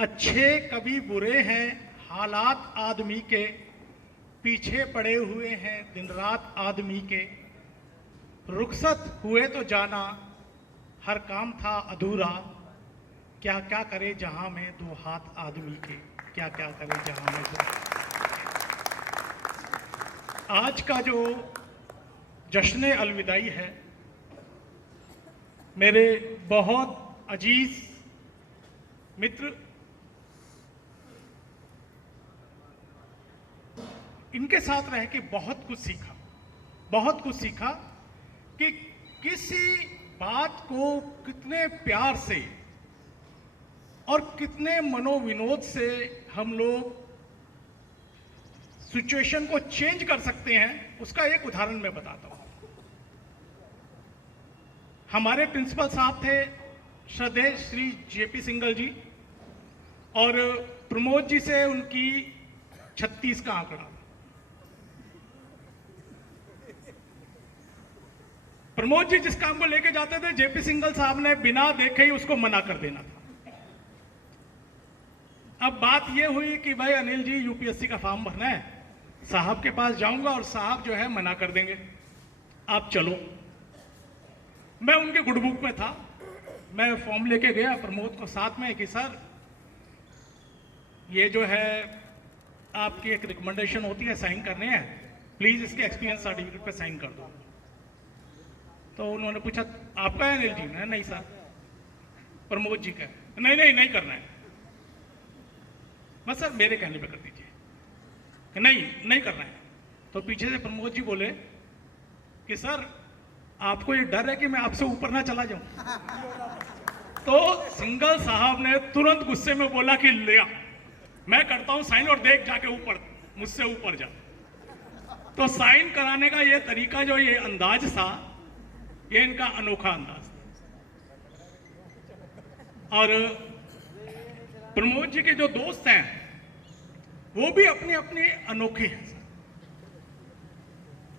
अच्छे कभी बुरे हैं हालात आदमी के, पीछे पड़े हुए हैं दिन रात आदमी के। रुखसत हुए तो जाना हर काम था अधूरा, क्या क्या करे जहां में दो हाथ आदमी के, क्या क्या करे जहां में दो। आज का जो जश्न अलविदाई है, मेरे बहुत अजीज मित्र, इनके साथ रह के बहुत कुछ सीखा कि किसी बात को कितने प्यार से और कितने मनोविनोद से हम लोग सिचुएशन को चेंज कर सकते हैं। उसका एक उदाहरण मैं बताता हूं। हमारे प्रिंसिपल साहब थे श्रद्धेय श्री जेपी सिंघल जी, और प्रमोद जी से उनकी 36 का आंकड़ा। प्रमोद जी जिस काम को लेके जाते थे, जेपी सिंघल साहब ने बिना देखे ही उसको मना कर देना था। अब बात यह हुई कि भाई अनिल जी यूपीएससी का फॉर्म भरना है, साहब के पास जाऊंगा और साहब जो है मना कर देंगे, आप चलो। मैं उनके गुड बुक में था, मैं फॉर्म लेके गया प्रमोद को साथ में कि सर ये जो है आपकी एक रिकमेंडेशन होती है, साइन करने हैं, प्लीज इसके एक्सपीरियंस सर्टिफिकेट पे साइन कर दो। तो उन्होंने पूछा आपका है अनिल जी? मैं नहीं सर, प्रमोद जी का है। नहीं करना है, बस सर मेरे कहने पे कर दीजिए। नहीं करना है। तो पीछे से प्रमोद जी बोले कि सर आपको ये डर है कि मैं आपसे ऊपर ना चला जाऊं। तो सिंघल साहब ने तुरंत गुस्से में बोला कि लिया, मैं करता हूं साइन, और देख जाके ऊपर, मुझसे ऊपर जा। तो साइन कराने का ये तरीका, जो ये अंदाज था, ये इनका अनोखा अंदाज था। और प्रमोद जी के जो दोस्त हैं वो भी अपने अपने अनोखे हैं।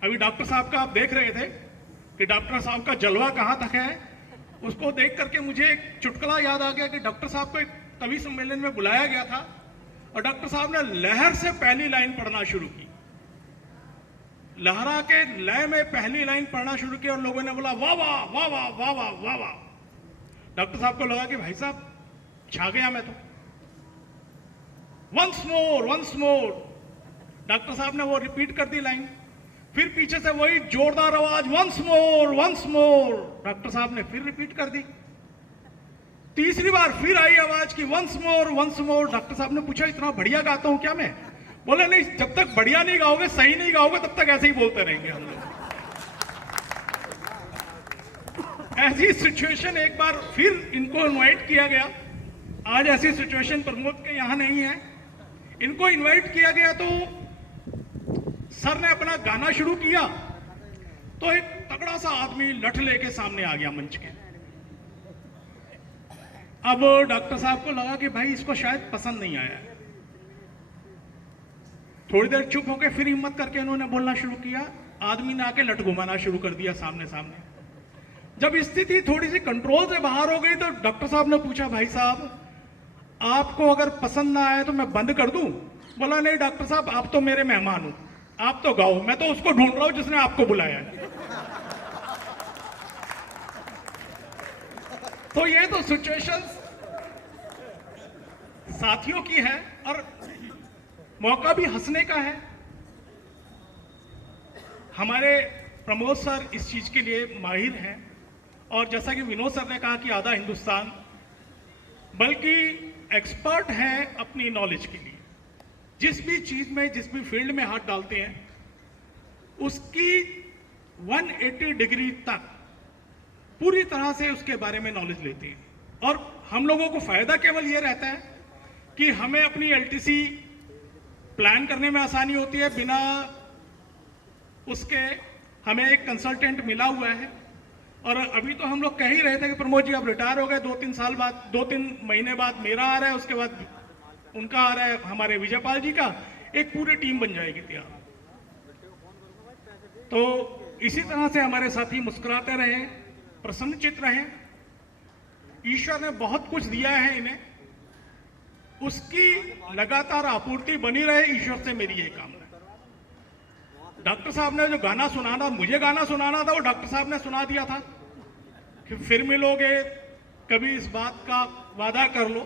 अभी डॉक्टर साहब का आप देख रहे थे कि डॉक्टर साहब का जलवा कहां तक है। उसको देख करके मुझे एक चुटकुला याद आ गया कि डॉक्टर साहब को एक कवि सम्मेलन में बुलाया गया था और डॉक्टर साहब ने लहर से पहली लाइन पढ़ना शुरू की। लहरा के लय में पहली लाइन पढ़ना शुरू किया और लोगों ने बोला वाह वाह वाह वाह वाह वाह वाह वाह। डॉक्टर साहब को लगा कि भाई साहब छा गया मैं तो। Once more. डॉक्टर साहब ने वो रिपीट कर दी लाइन, फिर पीछे से वही जोरदार आवाज वंस मोर। डॉक्टर साहब ने फिर रिपीट कर दी। तीसरी बार फिर आई आवाज की वंस मोर। डॉक्टर साहब ने पूछा इतना बढ़िया गाता हूं क्या मैं? बोले नहीं, जब तक बढ़िया नहीं गाओगे, सही नहीं गाओगे, तब तक ऐसे ही बोलते रहेंगे हम लोग। ऐसी सिचुएशन एक बार फिर इनको इनवाइट किया गया। आज ऐसी सिचुएशन प्रमोद के यहां नहीं है। इनको इनवाइट किया गया तो सर ने अपना गाना शुरू किया तो एक तगड़ा सा आदमी लठ लेके सामने आ गया मंच के। अब डॉक्टर साहब को लगा कि भाई इसको शायद पसंद नहीं आया है। थोड़ी देर चुप होकर फिर हिम्मत करके इन्होंने बोलना शुरू किया। आदमी ने आके लठ घुमाना शुरू कर दिया सामने। जब स्थिति थोड़ी सी कंट्रोल से बाहर हो गई तो डॉक्टर साहब ने पूछा भाई साहब आपको अगर पसंद ना आए तो मैं बंद कर दूं? बोला नहीं डॉक्टर साहब, आप तो मेरे मेहमान हो, आप तो गाओ, मैं तो उसको ढूंढ रहा हूं जिसने आपको बुलाया है। तो ये तो सिचुएशन साथियों की है और मौका भी हंसने का है। हमारे प्रमोद सर इस चीज के लिए माहिर हैं, और जैसा कि विनोद सर ने कहा कि आधा हिंदुस्तान, बल्कि एक्सपर्ट हैं अपनी नॉलेज के लिए। जिस भी चीज में, जिस भी फील्ड में हाथ डालते हैं, उसकी 180 डिग्री तक पूरी तरह से उसके बारे में नॉलेज लेते हैं। और हम लोगों को फायदा केवल यह रहता है कि हमें अपनी एलटीसी प्लान करने में आसानी होती है। बिना उसके हमें एक कंसल्टेंट मिला हुआ है। और अभी तो हम लोग कह ही रहे थे कि प्रमोद जी आप रिटायर हो गए, 2-3 साल बाद, 2-3 महीने बाद मेरा आ रहा है, उसके बाद उनका आ रहा है, हमारे विजयपाल जी का। एक पूरी टीम बन जाएगी तैयार। तो इसी तरह से हमारे साथी मुस्कुराते रहे, प्रसन्नचित्त रहे। ईश्वर ने बहुत कुछ दिया है इन्हें, उसकी लगातार आपूर्ति बनी रहे, ईश्वर से मेरी यही कामना है। डॉक्टर साहब ने जो गाना सुनाना, मुझे गाना सुनाना था, वो डॉक्टर साहब ने सुना दिया था कि फिर मिलोगे कभी, इस बात का वादा कर लो।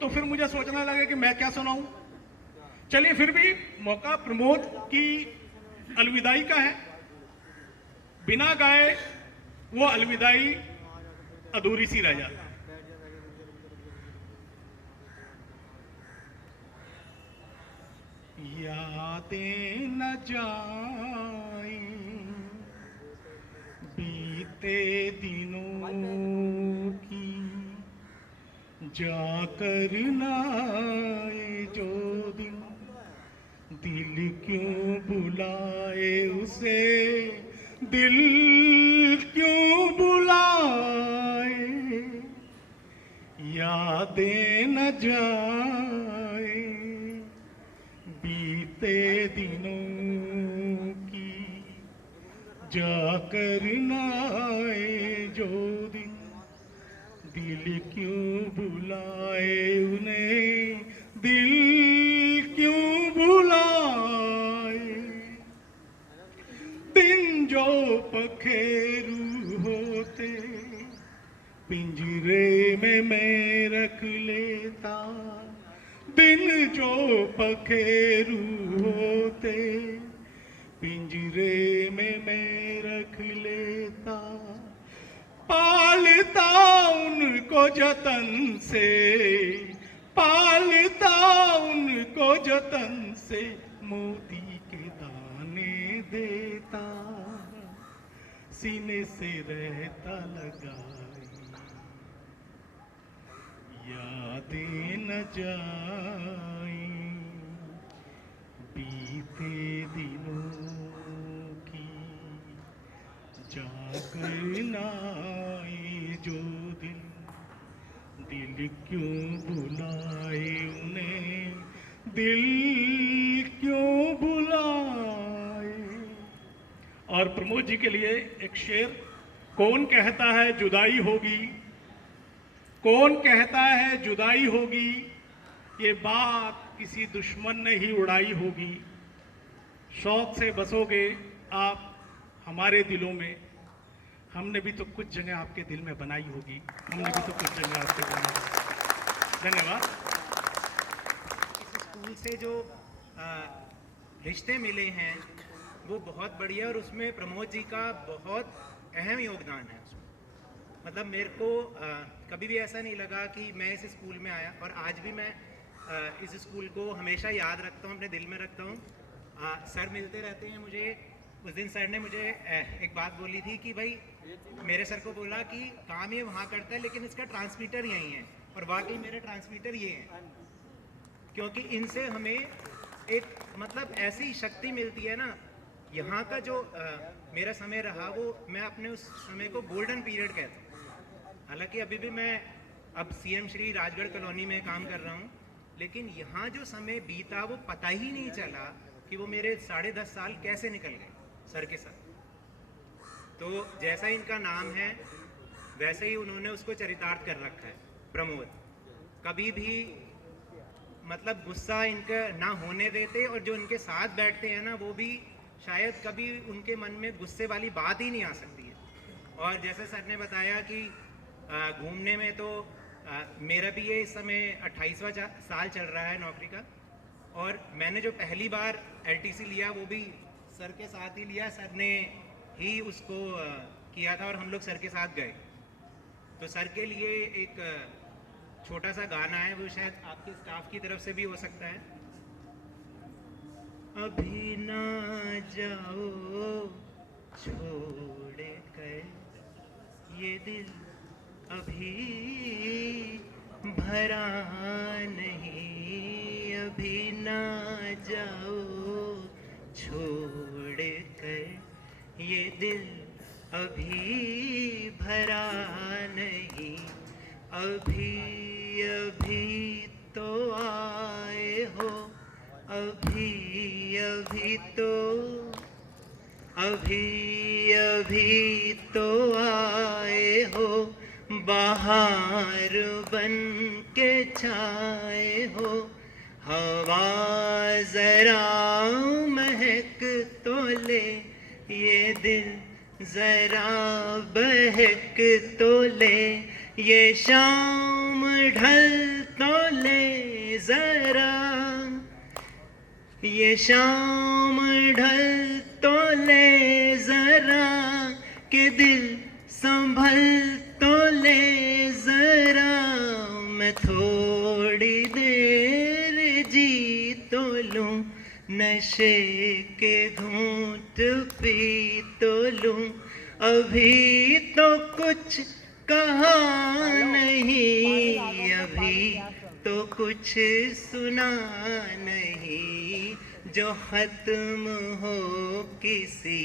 तो फिर मुझे सोचने लगा कि मैं क्या सुनाऊं। चलिए, फिर भी मौका प्रमोद की अलविदाई का है। बिना गाए वो अलविदाई अधूरी सी रह जाती है। यादें न जाएं बीते दिनों की, जाकर न आए जो दिन, दिल क्यों बुलाए उसे, दिल क्यों बुलाए। यादें न जाए बीते दिनों की, जाकर न आए जो दिन, दिल क्यों बुलाए उन्हें, दिल क्यों बुलाए। दिन जो पखेरू होते पिंजरे में मैं रख लेता, दिन जो पखेरू होते पिंजरे में मैं रख लेता, पालता उनको जतन से, पालता उनको जतन से, मोती के दाने देता, सीने से रहता लगाए। यादें न जाएं बीते दिनों की, जाकर न आए जो दिन, दिल क्यों बुलाए उन्हें, दिल क्यों बुलाए। और प्रमोद जी के लिए एक शेर। कौन कहता है जुदाई होगी, कौन कहता है जुदाई होगी, ये बात किसी दुश्मन ने ही उड़ाई होगी। शौक से बसोगे आप हमारे दिलों में, हमने भी तो कुछ जगह आपके दिल में बनाई होगी, हमने भी तो कुछ जगह आपके दिल में बनाई। धन्यवाद। इस स्कूल से जो रिश्ते मिले हैं वो बहुत बढ़िया, और उसमें प्रमोद जी का बहुत अहम योगदान है। मतलब मेरे को कभी भी ऐसा नहीं लगा कि मैं इस स्कूल में आया, और आज भी मैं इस स्कूल को हमेशा याद रखता हूँ, अपने दिल में रखता हूँ। सर मिलते रहते हैं मुझे। उस दिन सर ने मुझे एक बात बोली थी कि भाई, मेरे सर को बोला कि काम ये वहाँ करता है लेकिन इसका ट्रांसमीटर यहीं है, और वाकई मेरे ट्रांसमीटर ये हैं, क्योंकि इनसे हमें एक मतलब ऐसी शक्ति मिलती है ना। यहाँ का जो मेरा समय रहा, वो मैं अपने उस समय को गोल्डन पीरियड कहता हूँ। हालांकि अभी भी मैं अब सीएम श्री राजगढ़ कॉलोनी में काम कर रहा हूँ, लेकिन यहाँ जो समय बीता वो पता ही नहीं चला कि वो मेरे 10.5 साल कैसे निकल गए सर के साथ। तो जैसा इनका नाम है वैसे ही उन्होंने उसको चरितार्थ कर रखा है। प्रमोद कभी भी मतलब गुस्सा इनका ना होने देते, और जो इनके साथ बैठते हैं ना, वो भी शायद कभी उनके मन में गुस्से वाली बात ही नहीं आ सकती है। और जैसे सर ने बताया कि घूमने में तो मेरा भी ये इस समय 28वां साल चल रहा है नौकरी का, और मैंने जो पहली बार LTC लिया वो भी सर के साथ ही लिया। सर ने ही उसको किया था और हम लोग सर के साथ गए। तो सर के लिए एक छोटा सा गाना है, वो शायद आपके स्टाफ की तरफ से भी हो सकता है। अभी ना जाओ छोड़ कर ये दिल अभी भरा नहीं, अभी ना जाओ छोड़ कर ये दिल अभी भरा नहीं, अभी अभी तो आए हो, अभी अभी तो, अभी अभी तो आए हो, बाहर बन के छाए हो, हवा जरा महक तो ले, ये दिल जरा बहक तो ले, ये शाम ढल तो ले जरा, ये शाम ढल तो ले जरा, के दिल संभल तो ले जरा, मैं थोड़ी देर जी तो लूं, नशे के घूंट पी तो लूं, अभी तो कुछ कहा नहीं, अभी तो कुछ सुना नहीं, जो खत्म हो किसी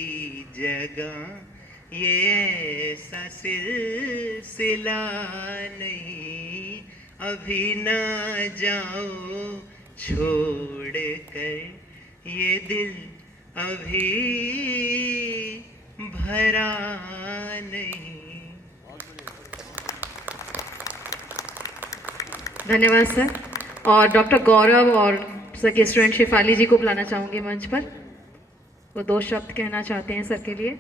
जगह ये ऐसा सिलसिला नहीं, अभी ना जाओ छोड़ कर ये दिल अभी भरा नहीं। धन्यवाद सर। और डॉक्टर गौरव और सर के स्टूडेंट शिफाली जी को बुलाना चाहूँगी मंच पर, वो 2 शब्द कहना चाहते हैं सर के लिए।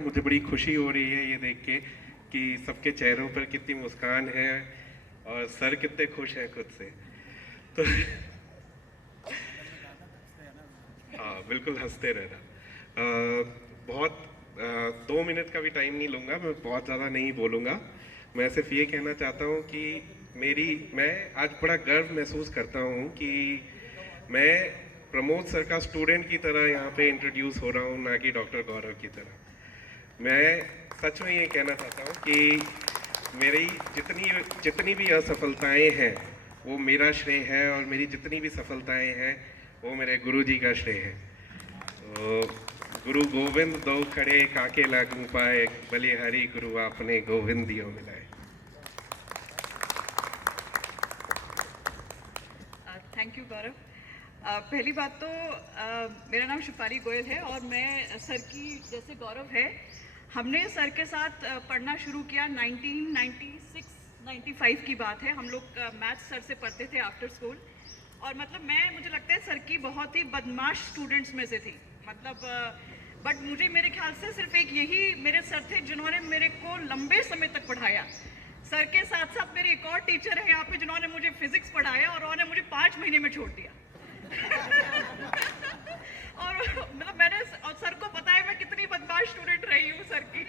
मुझे बड़ी खुशी हो रही है ये देख के कि सबके चेहरों पर कितनी मुस्कान है और सर कितने खुश हैं खुद से, तो हाँ बिल्कुल हंसते रहना। बहुत 2 मिनट का भी टाइम नहीं लूँगा, मैं बहुत ज़्यादा नहीं बोलूँगा। मैं सिर्फ ये कहना चाहता हूँ कि मैं आज बड़ा गर्व महसूस करता हूँ कि मैं प्रमोद सर का स्टूडेंट की तरह यहाँ पे इंट्रोड्यूस हो रहा हूँ, ना कि डॉक्टर गौरव की तरह। मैं सच में ये कहना चाहता हूँ कि मेरी जितनी भी असफलताएं हैं वो मेरा श्रेय है, और मेरी जितनी भी सफलताएं हैं वो मेरे गुरु जी का श्रेय है। तो गुरु गोविंद दो खड़े काके लागू पाए, भले हरि गुरु आपने गोविंद दियो मिलाए। थैंक यू गौरव। पहली बात तो मेरा नाम शिफाली गोयल है और मैं सर की जैसे गौरव है, हमने सर के साथ पढ़ना शुरू किया 1996-95 की बात है। हम लोग मैथ्स सर से पढ़ते थे आफ्टर स्कूल, और मतलब मुझे लगता है सर की बहुत ही बदमाश स्टूडेंट्स में से थी, मतलब बट मुझे मेरे ख्याल से सिर्फ एक यही मेरे सर थे जिन्होंने मेरे को लंबे समय तक पढ़ाया। सर के साथ साथ मेरे एक और टीचर है यहाँ पे जिन्होंने मुझे फिजिक्स पढ़ाया और उन्होंने मुझे 5 महीने में छोड़ दिया। और मतलब मैंने और सर को पता है मैं कितनी बदमाश स्टूडेंट रही हूँ सर की।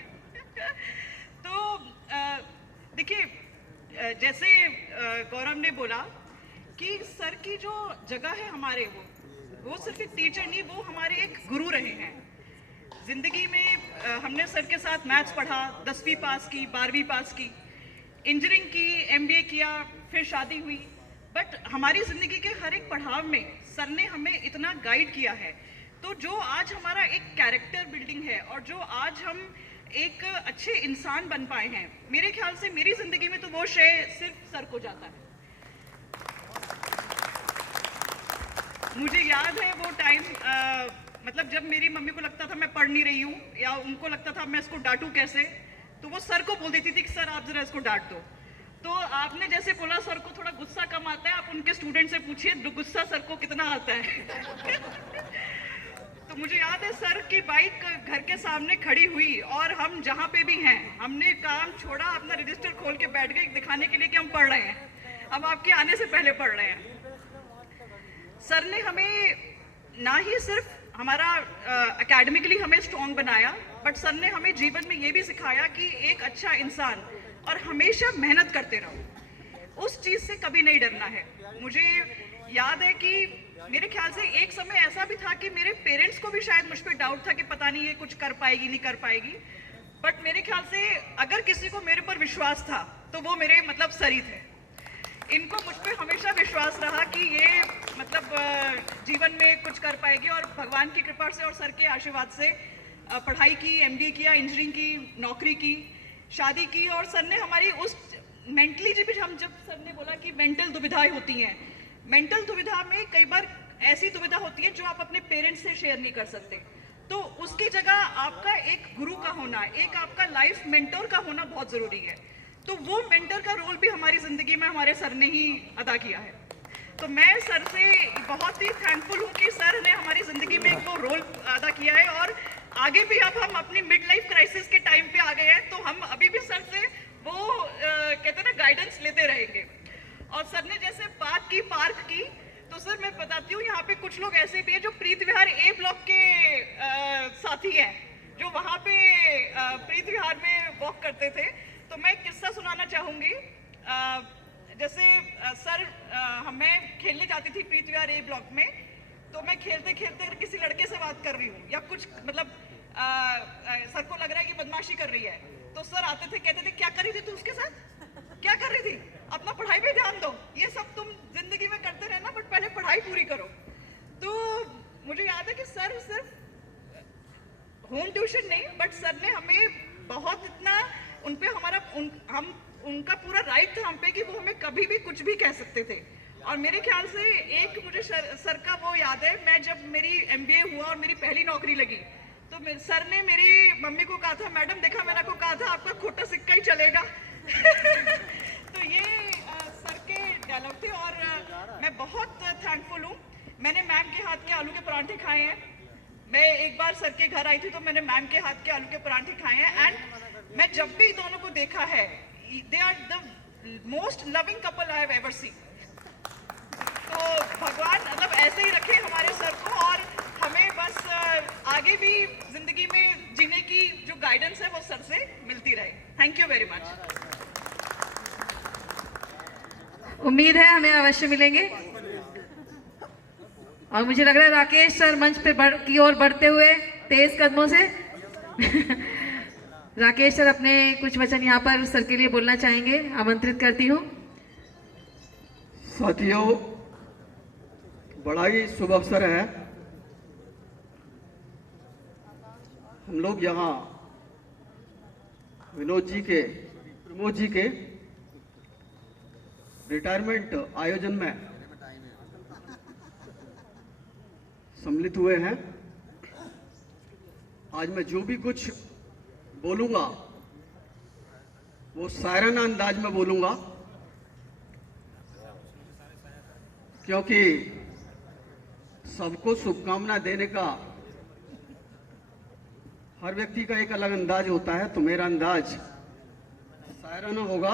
तो देखिए जैसे गौरव ने बोला कि सर की जो जगह है हमारे, वो सिर्फ एक टीचर नहीं, वो हमारे एक गुरु रहे हैं जिंदगी में। हमने सर के साथ मैथ्स पढ़ा, 10वीं पास की, 12वीं पास की, इंजीनियरिंग की, MBA किया, फिर शादी हुई, बट हमारी ज़िंदगी के हर एक पड़ाव में सर ने हमें इतना गाइड किया है। तो जो आज हमारा एक कैरेक्टर बिल्डिंग है और जो आज हम एक अच्छे इंसान बन पाए हैं, मेरे ख्याल से मेरी ज़िंदगी में तो वो श्रेय सिर्फ सर को जाता है। मुझे याद है वो टाइम, मतलब जब मेरी मम्मी को लगता था मैं पढ़ नहीं रही हूँ या उनको लगता था मैं इसको डांटूं कैसे, तो वो सर को बोल देती थी कि सर आप जरा इसको डांट दो। तो आपने जैसे बोला सर को थोड़ा गुस्सा कम आता है, आप उनके स्टूडेंट से पूछिए गुस्सा सर को कितना आता है। तो मुझे याद है सर की बाइक घर के सामने खड़ी हुई और हम जहाँ पे भी हैं हमने काम छोड़ा, अपना रजिस्टर खोल के बैठ गए दिखाने के लिए कि हम पढ़ रहे हैं, हम आपके आने से पहले पढ़ रहे हैं। सर ने हमें ना ही सिर्फ हमारा एकेडमिकली हमें स्ट्रॉन्ग बनाया, बट सर ने हमें जीवन में ये भी सिखाया कि एक अच्छा इंसान और हमेशा मेहनत करते रहो, उस चीज़ से कभी नहीं डरना है। मुझे याद है कि मेरे ख्याल से एक समय ऐसा भी था कि मेरे पेरेंट्स को भी शायद मुझ पर डाउट था कि पता नहीं ये कुछ कर पाएगी नहीं कर पाएगी, बट मेरे ख्याल से अगर किसी को मेरे पर विश्वास था तो वो मेरे मतलब सर ही थे। इनको मुझ पर हमेशा विश्वास रहा कि ये मतलब जीवन में कुछ कर पाएगी, और भगवान की कृपा से और सर के आशीर्वाद से पढ़ाई की, MBA किया, इंजीनियरिंग की, नौकरी की, शादी की। और सर ने हमारी उस मेंटली जब सर ने बोला कि मेंटल दुविधाएं होती हैं, मेंटल दुविधा में कई बार ऐसी दुविधा होती है जो आप अपने पेरेंट्स से शेयर नहीं कर सकते, तो उसकी जगह आपका एक गुरु का होना, एक आपका लाइफ मेंटोर का होना बहुत ज़रूरी है। तो वो मेंटर का रोल भी हमारी ज़िंदगी में हमारे सर ने ही अदा किया है। तो मैं सर से बहुत ही थैंकफुल हूँ कि सर ने हमारी ज़िंदगी में एक वो रोल अदा किया है, और आगे भी अब हम अपनी मिड लाइफ क्राइसिस के टाइम पे आ गए हैं, तो हम अभी भी सर से वो कहते हैं ना गाइडेंस लेते रहेंगे। और सर ने जैसे बात की पार्क की, तो सर मैं बताती हूँ यहाँ पे कुछ लोग ऐसे भी हैं जो प्रीत विहार ए ब्लॉक के साथी हैं, जो वहाँ पे प्रीत विहार में वॉक करते थे। तो मैं एक किस्सा सुनाना चाहूँगी। जैसे सर मैं खेलने जाती थी प्रीत विहार ए ब्लॉक में, तो मैं खेलते खेलते किसी लड़के से बात कर रही हूँ या कुछ मतलब सर को लग रहा है कि बदमाशी कर रही है, तो सर आते थे, कहते थे क्या कर रही थी तू उसके साथ, क्या कर रही थी, अपना पढ़ाई पे ध्यान दो, ये सब तुम जिंदगी में करते रहना बट पहले पढ़ाई पूरी करो। तो मुझे याद है कि सर सिर्फ होम ट्यूशन नहीं, बट सर ने हमें बहुत इतना उन पे हमारा उनका पूरा राइट था हम पे कि वो हमें कभी भी कुछ भी कह सकते थे। और मेरे ख्याल से एक मुझे सर का वो याद है, मैं जब मेरी MBA हुआ और मेरी पहली नौकरी लगी, तो सर ने मेरी मम्मी को कहा था, मैडम देखा मैंने को कहा था आपका खोटा सिक्का ही चलेगा। तो ये सर के डायलॉग थे, और मैं बहुत थैंकफुल हूँ। मैंने मैम के हाथ के आलू के परांठे खाए हैं। मैं एक बार सर के घर आई थी, तो मैंने मैम के हाथ के आलू के परांठे खाए हैं, एंड मैं जब भी दोनों को देखा है, they are the most loving couple I have ever seen. तो भगवान मतलब ऐसे ही रखे हमारे सर को, और हमें बस आगे भी जिंदगी में जीने की जो गाइडेंस है वो सर से मिलती रहे। Thank you very much. उम्मीद है हमें अवश्य मिलेंगे। और मुझे लग रहा है राकेश सर मंच पे की ओर बढ़ते हुए तेज कदमों से राकेश सर अपने कुछ वचन यहाँ पर सर के लिए बोलना चाहेंगे, आमंत्रित करती हूँ। साथियों, बड़ा ही शुभ अवसर है। हम लोग यहाँ प्रमोद जी के रिटायरमेंट आयोजन में सम्मिलित हुए हैं। आज मैं जो भी कुछ बोलूंगा वो शायराना अंदाज में बोलूंगा, क्योंकि सबको शुभकामना देने का हर व्यक्ति का एक अलग अंदाज होता है, तो मेरा अंदाज शायराना होगा।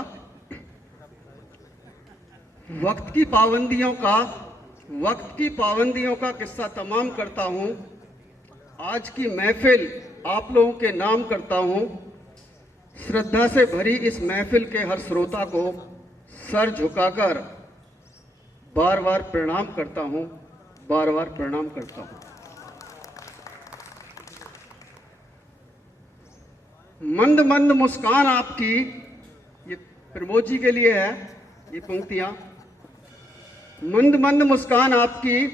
वक्त की पाबंदियों का किस्सा तमाम करता हूं। आज की महफिल आप लोगों के नाम करता हूं। श्रद्धा से भरी इस महफिल के हर श्रोता को सर झुकाकर बार बार प्रणाम करता हूं, बार बार प्रणाम करता हूं। मंद मंद मुस्कान आपकी, ये प्रमोद जी के लिए है ये पंक्तियां। मंद मंद मुस्कान आपकी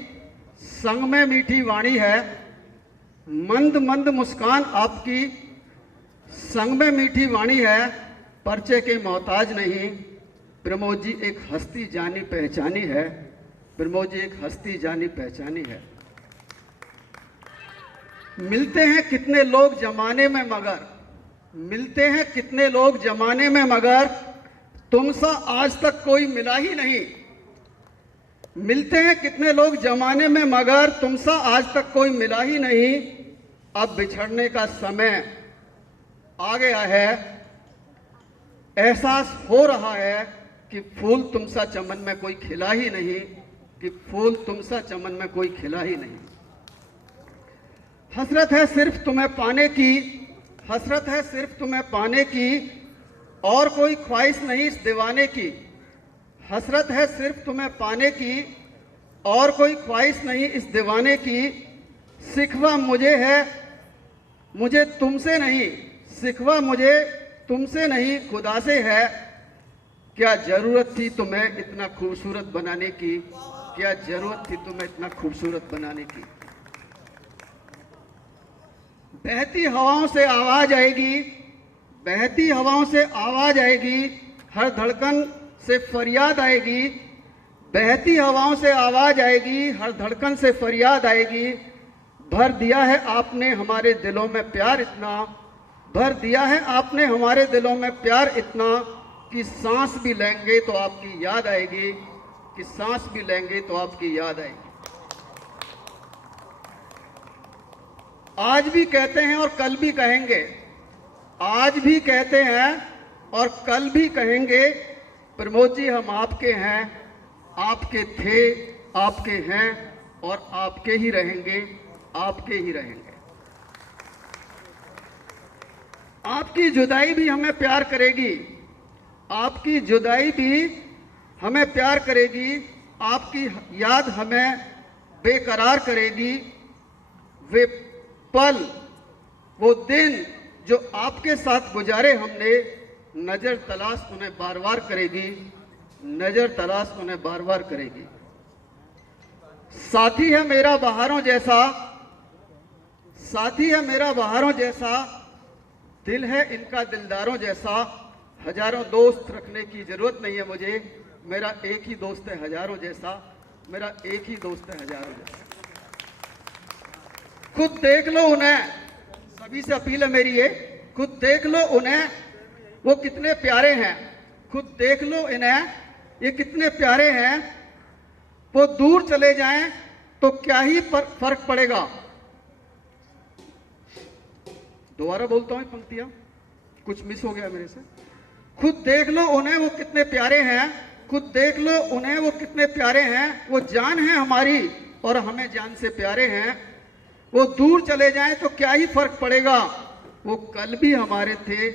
संग में मीठी वाणी है। मंद मंद मुस्कान आपकी संग में मीठी वाणी है। परिचय के मोहताज नहीं, प्रमोद जी एक हस्ती जानी पहचानी है। प्रमोद जी एक हस्ती जानी पहचानी है। मिलते हैं कितने लोग जमाने में मगर, मिलते हैं कितने लोग जमाने में मगर तुमसा आज तक कोई मिला ही नहीं। मिलते हैं कितने लोग जमाने में मगर तुमसा आज तक कोई मिला ही नहीं। अब बिछड़ने का समय आ गया है। एहसास हो रहा है कि फूल तुमसा चमन में कोई खिला ही नहीं, कि फूल तुमसा चमन में कोई खिला ही नहीं। हसरत है सिर्फ तुम्हें पाने की, हसरत है सिर्फ तुम्हें पाने की, और कोई ख्वाहिश नहीं इस दीवाने की। हसरत है सिर्फ तुम्हें पाने की, और कोई ख्वाहिश नहीं इस दीवाने की। सिखवा मुझे है, मुझे तुमसे नहीं, सिखवा मुझे तुमसे नहीं खुदा से है। क्या जरूरत थी तुम्हें इतना खूबसूरत बनाने की, क्या जरूरत थी तुम्हें इतना खूबसूरत बनाने की। बहती हवाओं से आवाज आएगी, बहती हवाओं से आवाज आएगी, हर धड़कन से फरियाद आएगी। बहती हवाओं से आवाज आएगी, हर धड़कन से फरियाद आएगी। भर दिया है आपने हमारे दिलों में प्यार इतना, भर दिया है आपने हमारे दिलों में प्यार इतना। कि सांस भी लेंगे तो आपकी याद आएगी, कि सांस भी लेंगे तो आपकी याद आएगी। आज भी कहते हैं और कल भी कहेंगे, आज भी कहते हैं और कल भी कहेंगे, प्रमोद जी हम आपके हैं, आपके थे, आपके हैं और आपके ही रहेंगे, आपके ही रहेंगे। आपकी जुदाई भी हमें प्यार करेगी, आपकी जुदाई भी हमें प्यार करेगी, आपकी याद हमें बेकरार करेगी। वे पल, वो दिन जो आपके साथ गुजारे हमने, नजर तलाश उन्हें बार बार करेगी, नजर तलाश उन्हें बार बार करेगी। साथी है मेरा बहारों जैसा, साथी है मेरा बहारों जैसा, दिल है इनका दिलदारों जैसा। हजारों दोस्त रखने की जरूरत नहीं है मुझे, मेरा एक ही दोस्त है हजारों जैसा, मेरा एक ही दोस्त है हजारों जैसा। खुद देख लो उन्हें, सभी से अपील है मेरी ये, खुद देख लो उन्हें, वो कितने प्यारे हैं। खुद देख लो इन्हें, ये कितने प्यारे हैं। वो दूर चले जाएं तो क्या ही फर्क पड़ेगा। दोबारा बोलता हूं पंक्तियां, कुछ मिस हो गया मेरे से। खुद देख लो उन्हें, वो कितने प्यारे हैं। खुद देख लो उन्हें, वो कितने प्यारे हैं। वो जान है हमारी और हमें जान से प्यारे हैं। वो दूर चले जाएं तो क्या ही फर्क पड़ेगा। वो कल भी हमारे थे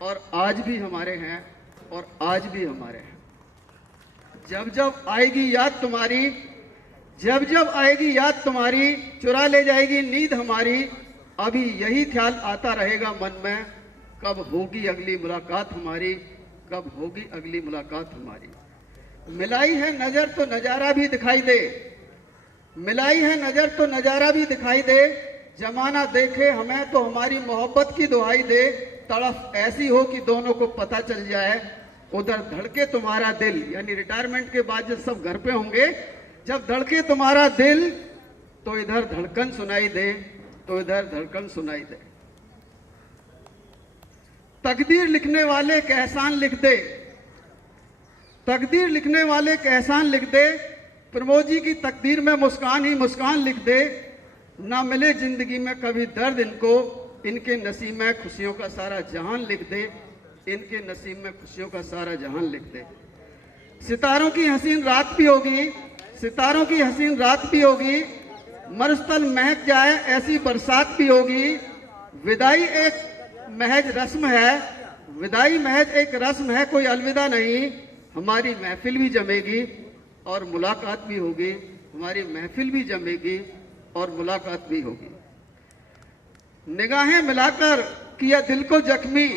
और आज भी हमारे हैं और आज भी हमारे हैं। जब जब आएगी याद तुम्हारी, जब जब आएगी याद तुम्हारी, चुरा ले जाएगी नींद हमारी। अभी यही ख्याल आता रहेगा मन में, कब होगी अगली मुलाकात हमारी, कब होगी अगली मुलाकात हमारी। मिलाई है नजर तो नजारा भी दिखाई दे, मिलाई है नजर तो नजारा भी दिखाई दे। जमाना देखे हमें तो हमारी मोहब्बत की दुहाई दे। तड़फ ऐसी हो कि दोनों को पता चल जाए, उधर धड़के तुम्हारा दिल। यानी रिटायरमेंट के बाद जब सब घर पे होंगे, जब धड़के तुम्हारा दिल तो इधर धड़कन सुनाई दे, तो इधर धड़कन सुनाई दे। तकदीर लिखने वाले एक एहसान लिख दे, तकदीर लिखने वाले एक एहसान लिख दे। प्रमोद जी की तकदीर में मुस्कान ही मुस्कान लिख दे। ना मिले जिंदगी में कभी दर्द इनको, इनके नसीब में खुशियों का सारा जहान लिख दे, इनके नसीब में खुशियों का सारा जहान लिख दे। सितारों की हसीन रात भी होगी, सितारों की हसीन रात भी होगी। मरुस्थल महक जाए ऐसी बरसात भी होगी। विदाई एक महज रस्म है, विदाई महज एक रस्म है, कोई अलविदा नहीं। हमारी महफिल भी जमेगी और मुलाकात भी होगी, हमारी महफिल भी जमेगी और मुलाकात भी होगी। निगाहें मिलाकर किया दिल को जख्मी,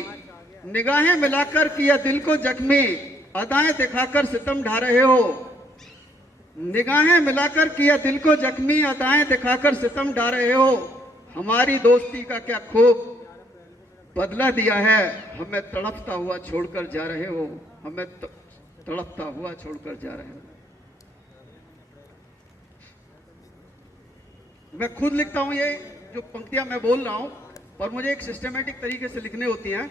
निगाहें मिलाकर किया दिल को जख्मी। अदाएं दिखाकर सितम ढा रहे हो, निगाहें मिलाकर किया दिल को जख्मी। अदाएं दिखाकर सितम ढा रहे हो। हमारी दोस्ती का क्या खूब बदला दिया है, हमें तड़पता हुआ छोड़कर जा रहे हो, हमें तड़पता हुआ छोड़कर जा रहे हो। मैं खुद लिखता हूं ये जो पंक्तियां मैं बोल रहा हूं, पर मुझे एक सिस्टमेटिक तरीके से लिखनी होती हैं।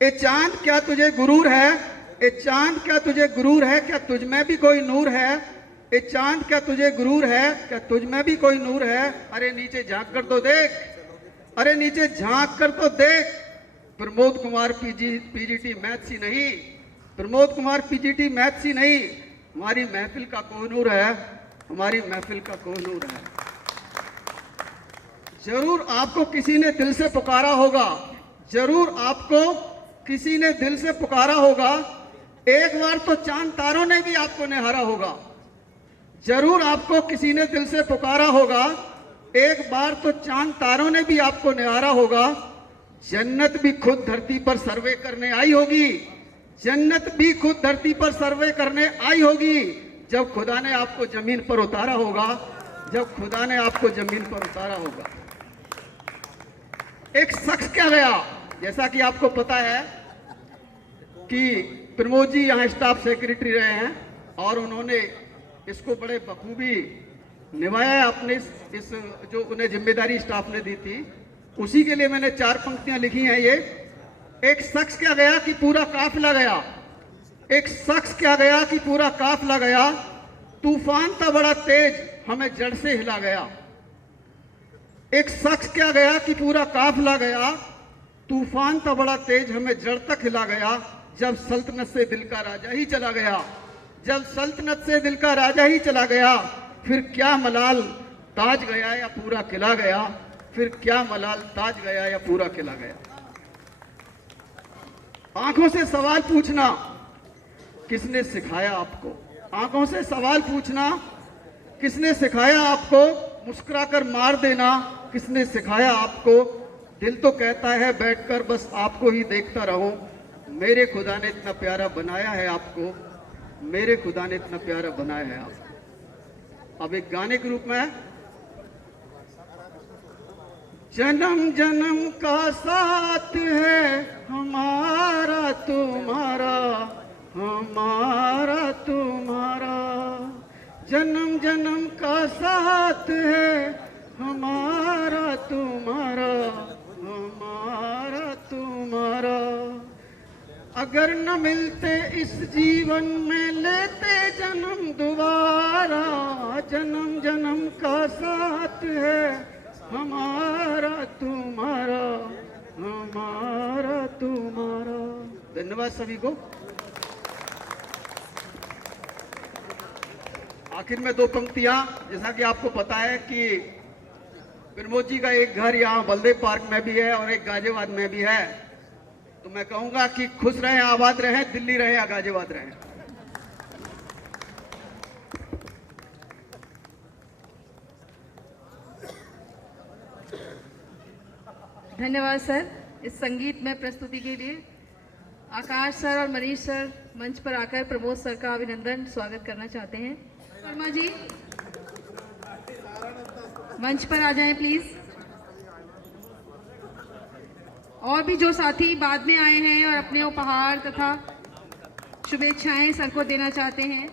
ए चांद क्या तुझे गुरूर है, ए चांद क्या तुझे गुरूर है, क्या तुझ में भी कोई नूर है। ए चांद क्या तुझे गुरूर है, क्या तुझ में भी कोई नूर है। अरे नीचे झांक कर तो देख, अरे नीचे झांक कर तो देख। प्रमोद कुमार पीजीटी मैथ्स ही नहीं, प्रमोद कुमार पीजीटी मैथ्स ही नहीं, हमारी महफिल का कोहिनूर है, हमारी महफिल का कोहिनूर है। जरूर आपको किसी ने दिल से पुकारा होगा, जरूर आपको किसी ने दिल से पुकारा होगा। एक बार तो चांद तारों ने भी आपको निहारा होगा, जरूर आपको किसी ने दिल से पुकारा होगा। एक बार तो चांद तारों ने भी आपको निहारा होगा। जन्नत भी खुद धरती पर सर्वे करने आई होगी, जन्नत भी खुद धरती पर सर्वे करने आई होगी। जब खुदा ने आपको जमीन पर उतारा होगा, जब खुदा ने आपको जमीन पर उतारा होगा। एक शख्स क्या गया, जैसा कि आपको पता है कि प्रमोद जी यहाँ स्टाफ सेक्रेटरी रहे हैं और उन्होंने इसको बड़े बखूबी निभाया है अपने इस जो उन्हें जिम्मेदारी स्टाफ ने दी थी, उसी के लिए मैंने 4 पंक्तियां लिखी हैं। ये एक शख्स क्या गया कि पूरा काफिला गया, एक शख्स क्या गया कि पूरा काफिला गया, तूफान था बड़ा तेज हमें जड़ से हिला गया। एक शख्स क्या गया कि पूरा काफिला गया, तूफान था बड़ा तेज हमें जड़ तक हिला गया। जब सल्तनत से दिल का राजा ही चला गया, जब सल्तनत से दिल का राजा ही चला गया, फिर क्या मलाल ताज गया या पूरा किला गया, फिर क्या मलाल ताज गया या पूरा किला गया। आंखों से सवाल पूछना किसने सिखाया आपको, आंखों से सवाल पूछना किसने सिखाया आपको, मुस्कुराकर मार देना किसने सिखाया आपको। दिल तो कहता है बैठकर बस आपको ही देखता रहूं, मेरे खुदा ने इतना प्यारा बनाया है आपको, मेरे खुदा ने इतना प्यारा बनाया है आपको। अब एक गाने के रूप में, जन्म जन्म का साथ है हमारा तुम्हारा, हमारा तुम्हारा, जन्म जन्म का साथ है हमारा तुम्हारा, हमारा तुम्हारा। अगर न मिलते इस जीवन में लेते जन्म दोबारा, जन्म जन्म का साथ है हमारा तुम्हारा, हमारा तुम्हारा। धन्यवाद सभी को। आखिर में दो पंक्तियां, जैसा कि आपको पता है कि प्रमोद जी का एक घर यहाँ बलदेव पार्क में भी है और एक गाजियाबाद में भी है, तो मैं कहूंगा कि खुश रहें, आबाद रहें, दिल्ली रहे या गाजियाबाद रहें। धन्यवाद सर इस संगीत में प्रस्तुति के लिए। आकाश सर और मनीष सर मंच पर आकर प्रमोद सर का अभिनंदन स्वागत करना चाहते हैं। शर्मा जी मंच पर आ जाएं प्लीज। और भी जो साथी बाद में आए हैं और अपने उपहार तथा शुभेच्छाएं सर को देना चाहते हैं,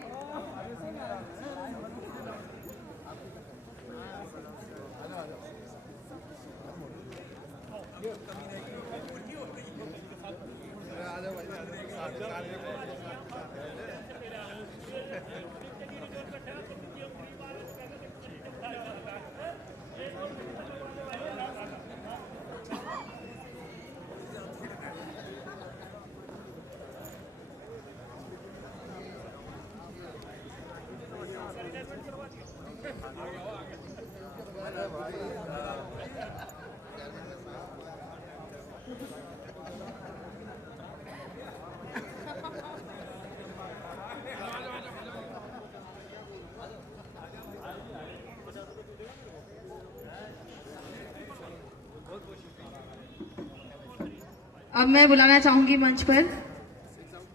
अब मैं बुलाना चाहूंगी मंच पर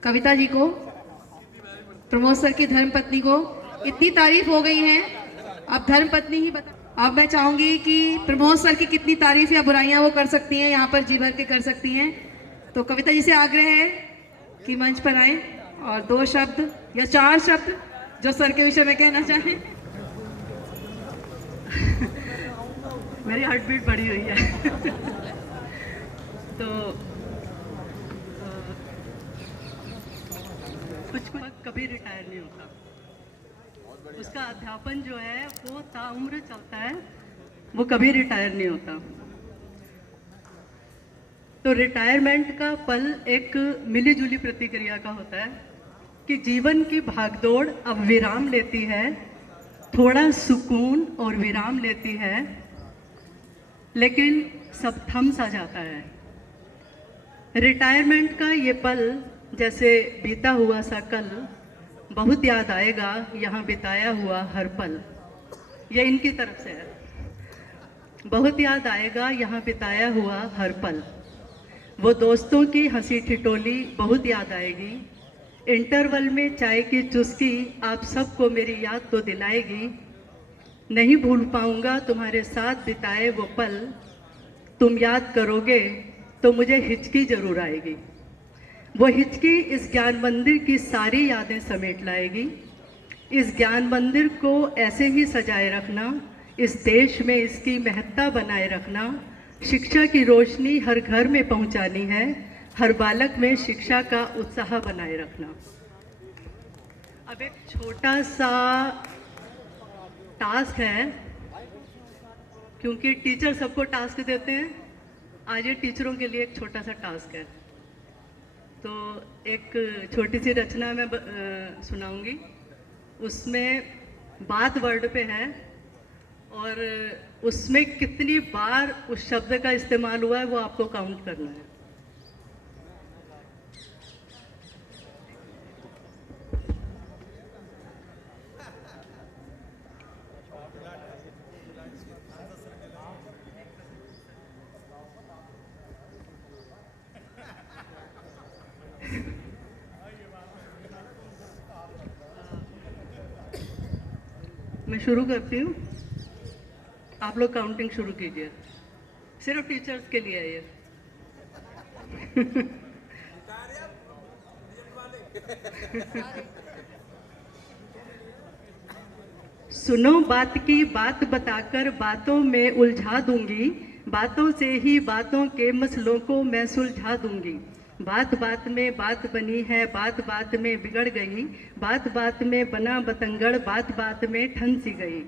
कविता जी को, प्रमोद सर की धर्मपत्नी को। इतनी तारीफ हो गई है, अब धर्मपत्नी ही बता। अब मैं चाहूंगी कि प्रमोद सर की कितनी तारीफ या बुराइयां वो कर सकती हैं, यहाँ पर जी भर के कर सकती हैं। तो कविता जी से आग्रह है कि मंच पर आए और 2 शब्द या 4 शब्द जो सर के विषय में कहना चाहें। मेरी हार्ट बीट बढ़ी हुई है। तो कुछ कभी रिटायर नहीं होता, उसका अध्यापन जो है वो ताउम्र चलता है, वो कभी रिटायर नहीं होता। तो रिटायरमेंट का पल एक मिलीजुली प्रतिक्रिया का होता है कि जीवन की भागदौड़ अब विराम लेती है, थोड़ा सुकून और विराम लेती है, लेकिन सब थम सा जाता है। रिटायरमेंट का ये पल जैसे बीता हुआ सा कल, बहुत याद आएगा यहाँ बिताया हुआ हर पल। ये इनकी तरफ से है। बहुत याद आएगा यहाँ बिताया हुआ हर पल। वो दोस्तों की हंसी ठिठोली बहुत याद आएगी। इंटरवल में चाय की चुस्की आप सबको मेरी याद तो दिलाएगी। नहीं भूल पाऊंगा तुम्हारे साथ बिताए वो पल। तुम याद करोगे तो मुझे हिचकी जरूर आएगी। वो हिचकी इस ज्ञान मंदिर की सारी यादें समेट लाएगी। इस ज्ञान मंदिर को ऐसे ही सजाए रखना, इस देश में इसकी महत्ता बनाए रखना, शिक्षा की रोशनी हर घर में पहुंचानी है, हर बालक में शिक्षा का उत्साह बनाए रखना। अब एक छोटा सा टास्क है, क्योंकि टीचर सबको टास्क देते हैं, आज ये टीचरों के लिए एक छोटा सा टास्क है। तो एक छोटी सी रचना मैं सुनाऊंगी, उसमें बात वर्ड पे है और उसमें कितनी बार उस शब्द का इस्तेमाल हुआ है वो आपको काउंट करना है। मैं शुरू करती हूँ, आप लोग काउंटिंग शुरू कीजिए, सिर्फ टीचर्स के लिए है ये। सुनो बात की बात बताकर बातों में उलझा दूंगी, बातों से ही बातों के मसलों को मैं सुलझा दूंगी। बात बात में बात बनी है, बात बात में बिगड़ गई, बात बात में बना बतंगड़, बात बात में ठन सी गई।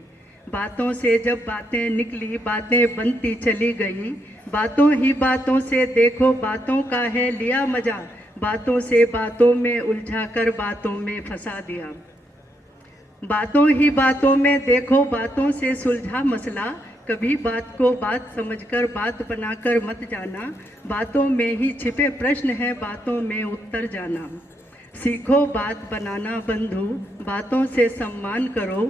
बातों से जब बातें निकली बातें बनती चली गई, बातों ही बातों से देखो बातों का है लिया मजा, बातों से बातों में उलझा कर बातों में फंसा दिया। बातों ही बातों में देखो बातों से सुलझा मसला, कभी बात को बात समझकर बात बनाकर मत जाना, बातों में ही छिपे प्रश्न है बातों में उत्तर जाना। सीखो बात बनाना बंधु, बातों से सम्मान करो,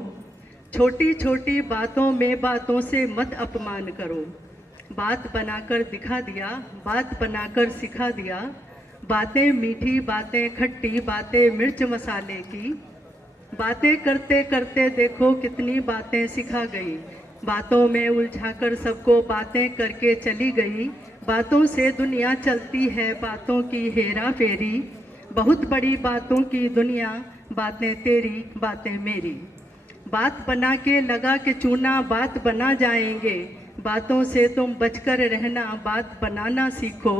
छोटी छोटी बातों में बातों से मत अपमान करो। बात बनाकर दिखा दिया, बात बनाकर सिखा दिया, बातें मीठी बातें खट्टी बातें मिर्च मसाले की, बातें करते करते देखो कितनी बातें सिखा गई। बातों में उलझाकर सबको बातें करके चली गई, बातों से दुनिया चलती है बातों की हेरा फेरी, बहुत बड़ी बातों की दुनिया, बातें तेरी बातें मेरी। बात बना के लगा के चूना बात बना जाएंगे, बातों से तुम बचकर रहना बात बनाना सीखो।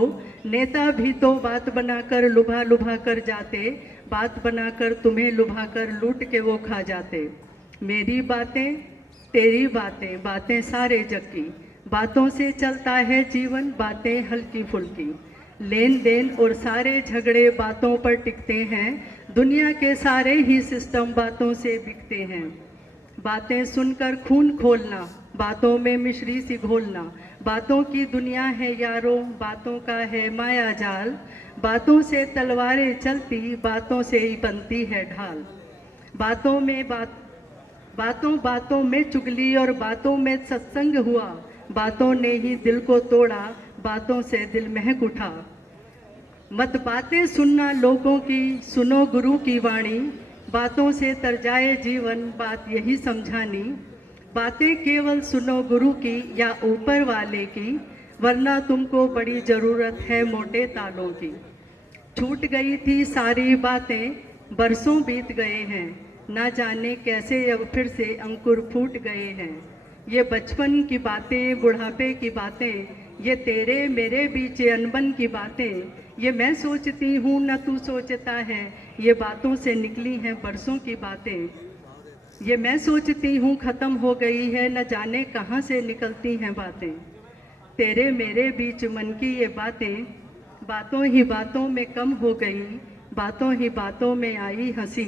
नेता भी तो बात बनाकर लुभा लुभा कर जाते, बात बनाकर तुम्हें लुभा कर लूट के वो खा जाते। मेरी बातें तेरी बातें, बातें सारे जग की, बातों से चलता है जीवन, बातें हल्की फुल्की। लेन देन और सारे झगड़े बातों पर टिकते हैं, दुनिया के सारे ही सिस्टम बातों से बिकते हैं। बातें सुनकर खून खोलना, बातों में मिश्री सी घोलना, बातों की दुनिया है यारों, बातों का है माया जाल, बातों से तलवारें चलती, बातों से ही बनती है ढाल। बातों में चुगली और बातों में सत्संग हुआ, बातों ने ही दिल को तोड़ा, बातों से दिल महक उठा। मत बातें सुनना लोगों की, सुनो गुरु की वाणी, बातों से तर जाए जीवन, बात यही समझानी। बातें केवल सुनो गुरु की या ऊपर वाले की, वरना तुमको बड़ी ज़रूरत है मोटे तालों की। छूट गई थी सारी बातें, बरसों बीत गए हैं, ना जाने कैसे अब फिर से अंकुर फूट गए हैं। ये बचपन की बातें, बुढ़ापे की बातें, ये तेरे मेरे बीच अनबन की बातें, ये मैं सोचती हूँ न तू सोचता है, ये बातों से निकली हैं बरसों की बातें। ये मैं सोचती हूँ ख़त्म हो गई है, न जाने कहाँ से निकलती हैं बातें। तेरे मेरे बीच मन की ये बातें, बातों ही बातों में कम हो गई, बातों ही बातों में आई हंसी,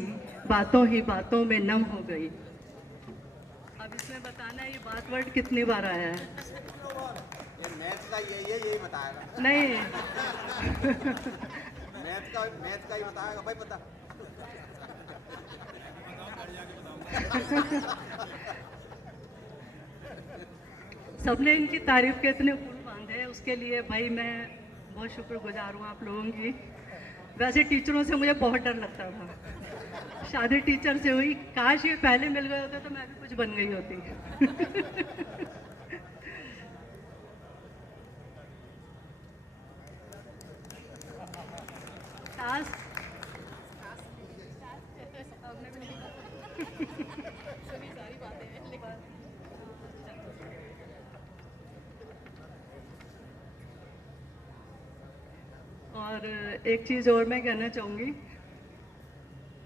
बातों ही बातों में नम हो गई। अब इसमें बताना ये बात वर्ड कितनी बार आया है। ये मैथ का यही बताएगा। नहीं मैथ का ही बताएगा भाई, पता। सबने इनकी तारीफ के इतने फूल बांधे हैं, उसके लिए भाई मैं बहुत शुक्रगुजार हूँ आप लोगों की। वैसे टीचरों से मुझे बहुत डर लगता था, शादी टीचर से हुई, काश ये पहले मिल गए होते तो मैं भी कुछ बन गई होती। और एक चीज़ और मैं कहना चाहूँगी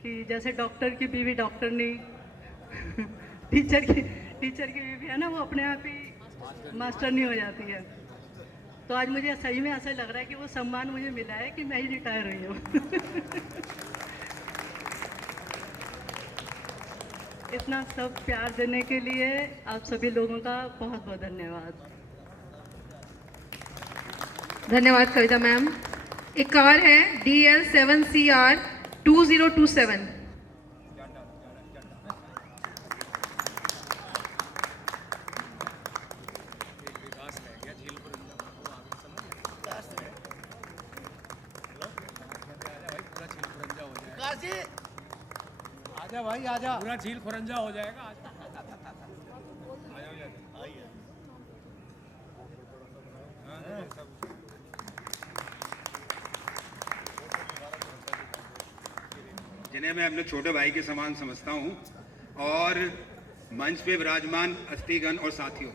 कि जैसे डॉक्टर की बीवी डॉक्टर नहीं टीचर की बीवी है ना, वो अपने आप ही मास्टर नहीं हो जाती है। तो आज मुझे सही में ऐसा लग रहा है कि वो सम्मान मुझे मिला है कि मैं ही रिटायर हुई हूँ। इतना सब प्यार देने के लिए आप सभी लोगों का बहुत बहुत धन्यवाद। धन्यवाद कविता मैम। एक कार है DL7CR 2027। आजा भाई आजा, पूरा झील खुरंजा हो जाएगा। जिन्हें मैं अपने छोटे भाई के समान समझता हूं, और मंच पे विराजमान अतिथिगण और साथियों,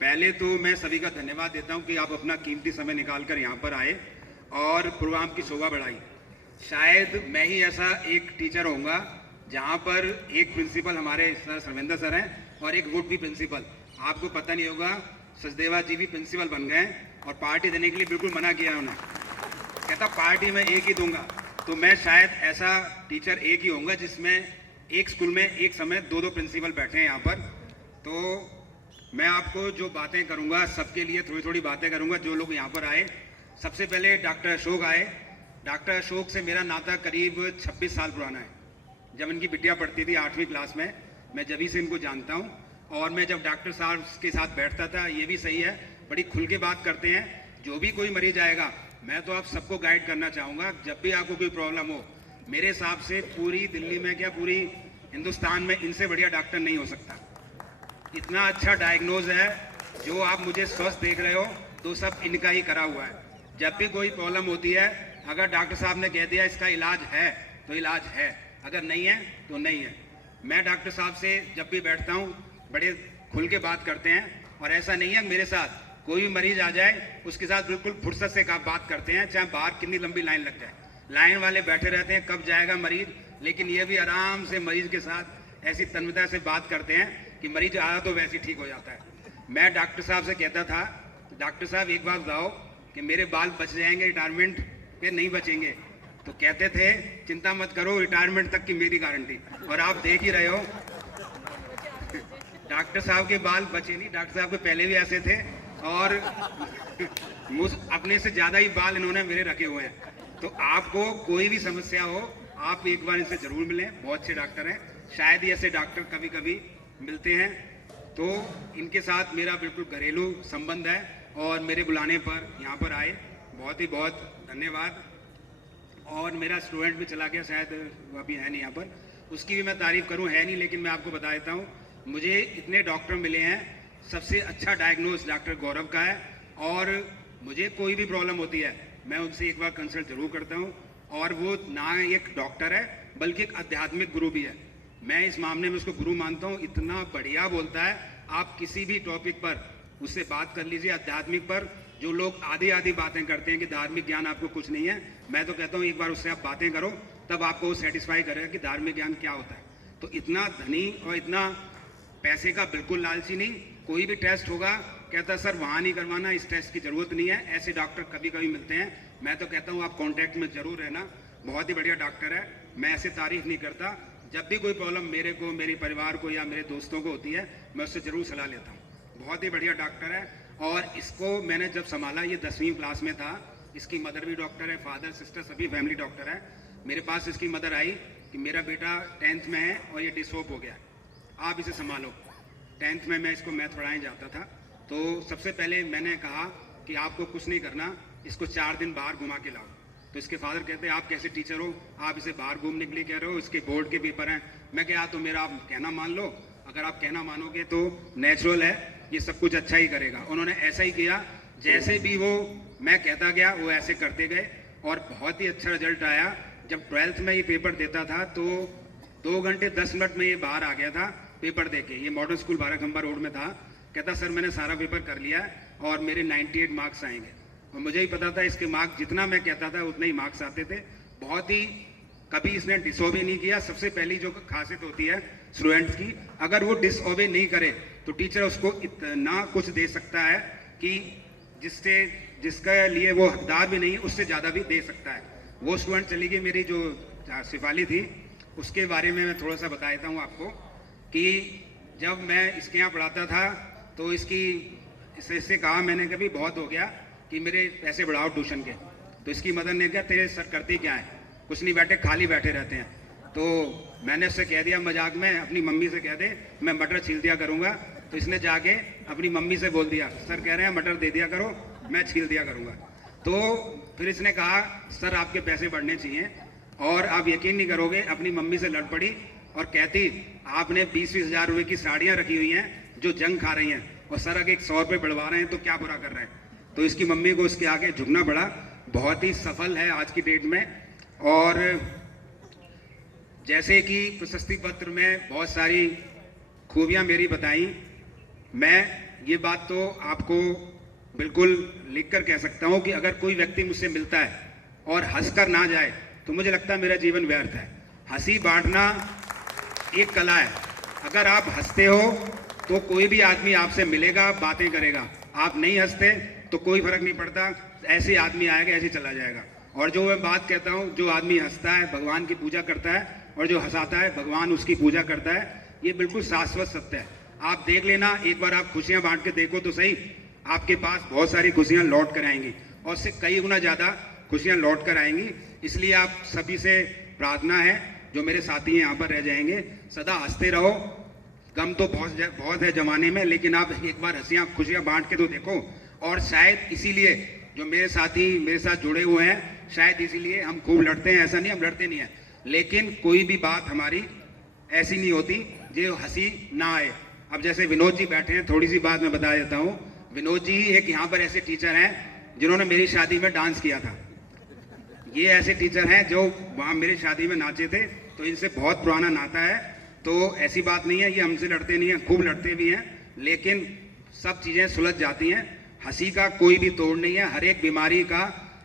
पहले तो मैं सभी का धन्यवाद देता हूं कि आप अपना कीमती समय निकालकर यहां पर आए और प्रोग्राम की शोभा बढ़ाई। शायद मैं ही ऐसा एक टीचर होऊंगा जहां पर एक प्रिंसिपल हमारे सर सर्वेंद्र सर हैं और एक वुड भी प्रिंसिपल। आपको पता नहीं होगा, सचदेवा जी भी प्रिंसिपल बन गए और पार्टी देने के लिए बिल्कुल मना किया उन्होंने, कहता पार्टी मैं एक ही दूंगा। तो मैं शायद ऐसा टीचर एक ही होऊंगा जिसमें एक स्कूल में एक समय दो प्रिंसिपल बैठे हैं यहाँ पर। तो मैं आपको जो बातें करूँगा सबके लिए थोड़ी थोड़ी बातें करूँगा जो लोग यहाँ पर आए। सबसे पहले डॉक्टर अशोक आए। डॉक्टर अशोक से मेरा नाता करीब 26 साल पुराना है। जब इनकी बिटिया पढ़ती थी 8वीं क्लास में, मैं जभी से इनको जानता हूँ। और मैं जब डॉक्टर साहब के साथ बैठता था, ये भी सही है, बड़ी खुल के बात करते हैं। जो भी कोई मरीज आएगा, मैं तो आप सबको गाइड करना चाहूँगा, जब भी आपको कोई प्रॉब्लम हो, मेरे हिसाब से पूरी दिल्ली में क्या पूरी हिंदुस्तान में इनसे बढ़िया डॉक्टर नहीं हो सकता। इतना अच्छा डायग्नोज है। जो आप मुझे स्वस्थ देख रहे हो, तो सब इनका ही करा हुआ है। जब भी कोई प्रॉब्लम होती है, अगर डॉक्टर साहब ने कह दिया इसका इलाज है, तो इलाज है, अगर नहीं है तो नहीं है। मैं डॉक्टर साहब से जब भी बैठता हूँ, बड़े खुल के बात करते हैं। और ऐसा नहीं है मेरे साथ कोई भी मरीज आ जाए, उसके साथ बिल्कुल फुर्सत से बात करते हैं, चाहे बाहर कितनी लंबी लाइन लग जाए। लाइन वाले बैठे रहते हैं कब जाएगा मरीज, लेकिन ये भी आराम से मरीज के साथ ऐसी तन्मयता से बात करते हैं कि मरीज आया तो वैसे ठीक हो जाता है। मैं डॉक्टर साहब से कहता था, डॉक्टर साहब एक बात बताओ कि मेरे बाल बच जाएंगे रिटायरमेंट पे, नहीं बचेंगे? तो कहते थे चिंता मत करो, रिटायरमेंट तक की मेरी गारंटी। और आप देख ही रहे हो डॉक्टर साहब के बाल बचे नहीं, डॉक्टर साहब के पहले भी ऐसे थे और अपने से ज़्यादा ही बाल इन्होंने मेरे रखे हुए हैं। तो आपको कोई भी समस्या हो, आप एक बार इनसे ज़रूर मिलें, बहुत अच्छे डॉक्टर हैं। शायद ही ऐसे डॉक्टर कभी कभी मिलते हैं। तो इनके साथ मेरा बिल्कुल घरेलू संबंध है और मेरे बुलाने पर यहाँ पर आए, बहुत ही बहुत धन्यवाद। और मेरा स्टूडेंट भी चला गया, शायद वो अभी है नहीं यहाँ पर, उसकी भी मैं तारीफ़ करूँ है नहीं, लेकिन मैं आपको बता देता हूँ, मुझे इतने डॉक्टर मिले हैं, सबसे अच्छा डायग्नोज डॉक्टर गौरव का है। और मुझे कोई भी प्रॉब्लम होती है, मैं उनसे एक बार कंसल्ट जरूर करता हूँ। और वो ना एक डॉक्टर है, बल्कि एक आध्यात्मिक गुरु भी है। मैं इस मामले में उसको गुरु मानता हूँ। इतना बढ़िया बोलता है, आप किसी भी टॉपिक पर उससे बात कर लीजिए। आध्यात्मिक पर जो लोग आधी बातें करते हैं कि धार्मिक ज्ञान आपको कुछ नहीं है, मैं तो कहता हूँ एक बार उससे आप बातें करो, तब आपको वो सेटिस्फाई करेगा कि धार्मिक ज्ञान क्या होता है। तो इतना धनी और इतना पैसे का बिल्कुल लालची नहीं। कोई भी टेस्ट होगा, कहता सर वहाँ नहीं करवाना, इस टेस्ट की ज़रूरत नहीं है। ऐसे डॉक्टर कभी कभी मिलते हैं। मैं तो कहता हूँ आप कॉन्टैक्ट में ज़रूर रहना, बहुत ही बढ़िया डॉक्टर है। मैं ऐसे तारीफ नहीं करता। जब भी कोई प्रॉब्लम मेरे को, मेरे परिवार को या मेरे दोस्तों को होती है, मैं उससे ज़रूर सलाह लेता हूँ। बहुत ही बढ़िया डॉक्टर है। और इसको मैंने जब संभाला, ये 10वीं क्लास में था। इसकी मदर भी डॉक्टर है, फादर सिस्टर सभी फैमिली डॉक्टर है। मेरे पास इसकी मदर आई कि मेरा बेटा 10th में है और ये डिसहोप हो गया, आप इसे संभालो। 10th में मैं इसको मैथ पढ़ाने जाता था। तो सबसे पहले मैंने कहा कि आपको कुछ नहीं करना, इसको 4 दिन बाहर घुमा के लाओ। तो इसके फादर कहते हैं आप कैसे टीचर हो, आप इसे बाहर घूमने के लिए कह रहे हो, इसके बोर्ड के पेपर हैं। मैं क्या, तो मेरा आप कहना मान लो, अगर आप कहना मानोगे तो नेचुरल है, ये सब कुछ अच्छा ही करेगा। उन्होंने ऐसा ही किया, जैसे भी वो मैं कहता गया वो ऐसे करते गए और बहुत ही अच्छा रिजल्ट आया। जब 12th में ये पेपर देता था तो 2 घंटे 10 मिनट में ये बाहर आ गया था पेपर दे के। ये मॉडल स्कूल 12 खंबा रोड में था। कहता सर मैंने सारा पेपर कर लिया है और मेरे 98 मार्क्स आएंगे। और मुझे ही पता था इसके मार्क्स जितना मैं कहता था उतने ही मार्क्स आते थे। बहुत ही कभी इसने डिसओबे नहीं किया। सबसे पहली जो खासियत होती है स्टूडेंट्स की, अगर वो डिसओबे नहीं करे तो टीचर उसको इतना कुछ दे सकता है कि जिसके लिए वो हकदार भी नहीं उससे ज़्यादा भी दे सकता है। वो स्टूडेंट चली गई मेरी जो शिफाली थी, उसके बारे में मैं थोड़ा सा बता देता हूँ आपको कि जब मैं इसके यहाँ पढ़ाता था तो इससे कहा मैंने कभी बहुत हो गया कि मेरे पैसे बढ़ाओ ट्यूशन के। तो इसकी मदर ने कहा तेरे सर करती क्या है, कुछ नहीं बैठे खाली बैठे रहते हैं। तो मैंने उससे कह दिया मजाक में, अपनी मम्मी से कह दे मैं मटर छील दिया करूँगा। तो इसने जाके अपनी मम्मी से बोल दिया सर कह रहे हैं मटर दे दिया करो, मैं छील दिया करूँगा। तो फिर इसने कहा सर आपके पैसे बढ़ने चाहिए, और आप यकीन नहीं करोगे अपनी मम्मी से लड़ पड़ी और कहती आपने 20-20 हज़ार रुपये की साड़ियाँ रखी हुई हैं जो जंग खा रही हैं और सर अगर 100 रुपये बढ़वा रहे हैं तो क्या बुरा कर रहे हैं। तो इसकी मम्मी को उसके आगे झुकना पड़ा। बहुत ही सफल है आज की डेट में। और जैसे कि प्रशस्ति पत्र में बहुत सारी खूबियाँ मेरी बताई, मैं ये बात तो आपको बिल्कुल लिख कर कह सकता हूँ कि अगर कोई व्यक्ति मुझसे मिलता है और हंसकर ना जाए तो मुझे लगता है मेरा जीवन व्यर्थ है। हंसी बांटना एक कला है। अगर आप हंसते हो तो कोई भी आदमी आपसे मिलेगा, बातें करेगा। आप नहीं हंसते तो कोई फर्क नहीं पड़ता, ऐसे आदमी आएगा ऐसे चला जाएगा। और जो मैं बात कहता हूँ, जो आदमी हंसता है भगवान की पूजा करता है और जो हंसाता है भगवान उसकी पूजा करता है। ये बिल्कुल शाश्वत सत्य है। आप देख लेना, एक बार आप खुशियाँ बांट के देखो तो सही, आपके पास बहुत सारी खुशियाँ लौट कर आएंगी और उससे कई गुना ज़्यादा खुशियाँ लौट कर आएंगी। इसलिए आप सभी से प्रार्थना है, जो मेरे साथी यहाँ पर रह जाएंगे, सदा हंसते रहो। गम तो बहुत है जमाने में, लेकिन आप एक बार हंसियाँ खुशियाँ बांट के तो देखो। और शायद इसीलिए जो मेरे साथी मेरे साथ जुड़े हुए हैं, शायद इसीलिए हम खूब लड़ते हैं। ऐसा नहीं हम लड़ते नहीं हैं, लेकिन कोई भी बात हमारी ऐसी नहीं होती जो हंसी ना आए। अब जैसे विनोद जी बैठे हैं, थोड़ी सी बात मैं बता देता हूँ। विनोद जी एक यहाँ पर ऐसे टीचर हैं जिन्होंने मेरी शादी में डांस किया था। ये ऐसे टीचर हैं जो वहाँ मेरी शादी में नाचे थे, तो इनसे बहुत पुराना नाता है। तो ऐसी बात नहीं है, ये हमसे लड़ते नहीं हैं, खूब लड़ते भी हैं, लेकिन सब चीज़ें सुलझ जाती हैं। हंसी का कोई भी तोड़ नहीं है। हर एक बीमारी का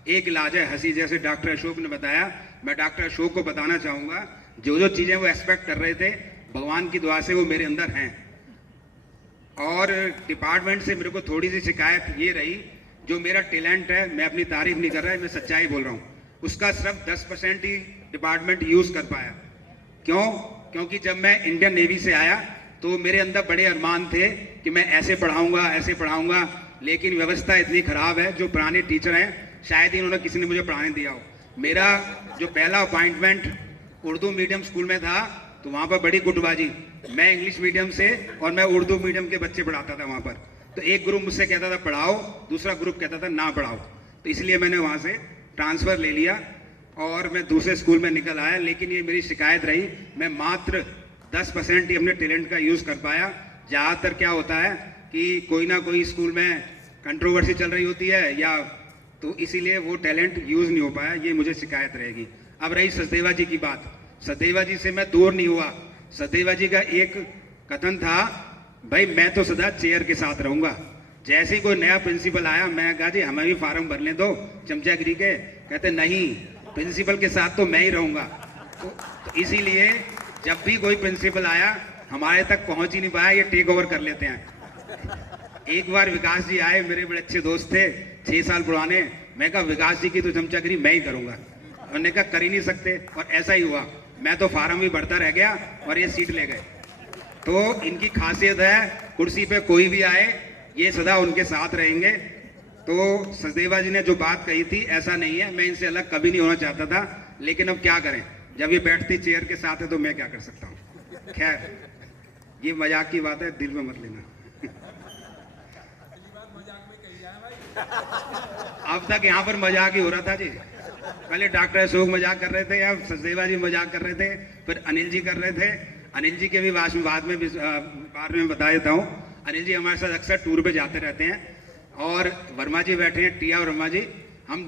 एक इलाज है हंसी। जैसे डॉक्टर अशोक ने बताया, मैं डॉक्टर अशोक को बताना चाहूँगा, जो चीज़ें वो एक्सपेक्ट कर रहे थे भगवान की दुआ से वो मेरे अंदर हैं। और डिपार्टमेंट से मेरे को थोड़ी सी शिकायत ये रही, जो मेरा टैलेंट है, मैं अपनी तारीफ नहीं कर रहा है, मैं सच्चाई बोल रहा हूँ, उसका सिर्फ 10% ही डिपार्टमेंट यूज़ कर पाया। क्यों? क्योंकि जब मैं इंडियन नेवी से आया तो मेरे अंदर बड़े अरमान थे कि मैं ऐसे पढ़ाऊँगा, लेकिन व्यवस्था इतनी ख़राब है। जो पुराने टीचर हैं, शायद ही उन्होंने किसी ने मुझे पढ़ाने दिया हो। मेरा जो पहला अपॉइंटमेंट उर्दू मीडियम स्कूल में था, तो वहाँ पर बड़ी गुटबाजी। मैं इंग्लिश मीडियम से और मैं उर्दू मीडियम के बच्चे पढ़ाता था वहाँ पर। तो एक ग्रुप मुझसे कहता था पढ़ाओ, दूसरा ग्रुप कहता था ना पढ़ाओ। तो इसलिए मैंने वहाँ से ट्रांसफ़र ले लिया और मैं दूसरे स्कूल में निकल आया। लेकिन ये मेरी शिकायत रही, मैं मात्र 10% ही अपने टैलेंट का यूज़ कर पाया। ज़्यादातर क्या होता है कि कोई ना कोई स्कूल में कंट्रोवर्सी चल रही होती है, या तो इसीलिए वो टैलेंट यूज़ नहीं हो पाया। ये मुझे शिकायत रहेगी। अब रही सचदेवा जी की बात, सचदेवा जी से मैं दूर नहीं हुआ। सचदेवा जी का एक कथन था, भाई मैं तो सदा चेयर के साथ रहूँगा। जैसे ही कोई नया प्रिंसिपल आया, मैंने कहा जी हमें भी फार्म भर लें दो चमचागिरी के। कहते नहीं, प्रिंसिपल के साथ तो मैं ही रहूँगा। तो इसीलिए जब भी कोई प्रिंसिपल आया हमारे तक पहुँच ही नहीं पाया, ये टेक ओवर कर लेते हैं। एक बार विकास जी आए, मेरे बड़े अच्छे दोस्त थे, 6 साल पुराने। मैं कहा विकास जी की तो चमचागिरी मैं ही करूँगा। उन्होंने कहा कर ही नहीं सकते, और ऐसा ही हुआ। मैं तो फार्म भी भरता रह गया और ये सीट ले गए। तो इनकी खासियत है, कुर्सी पे कोई भी आए ये सदा उनके साथ रहेंगे। तो सचदेवा जी ने जो बात कही थी, ऐसा नहीं है, मैं इनसे अलग कभी नहीं होना चाहता था, लेकिन अब क्या करें, जब ये बैठती चेयर के साथ है तो मैं क्या कर सकता हूँ। खैर ये मजाक की बात है, दिल में मत लेना। अब तक यहाँ पर मजाक ही हो रहा था जी। पहले डॉक्टर अशोक मजाक कर रहे थे, या सचदेवा जी मजाक कर रहे थे, फिर अनिल जी कर रहे थे। अनिल जी के भी बाद में बता देता हूँ। अनिल जी हमारे साथ अक्सर टूर पे जाते रहते हैं, और वर्मा जी बैठे हैं, टिया वर्मा जी, हम इन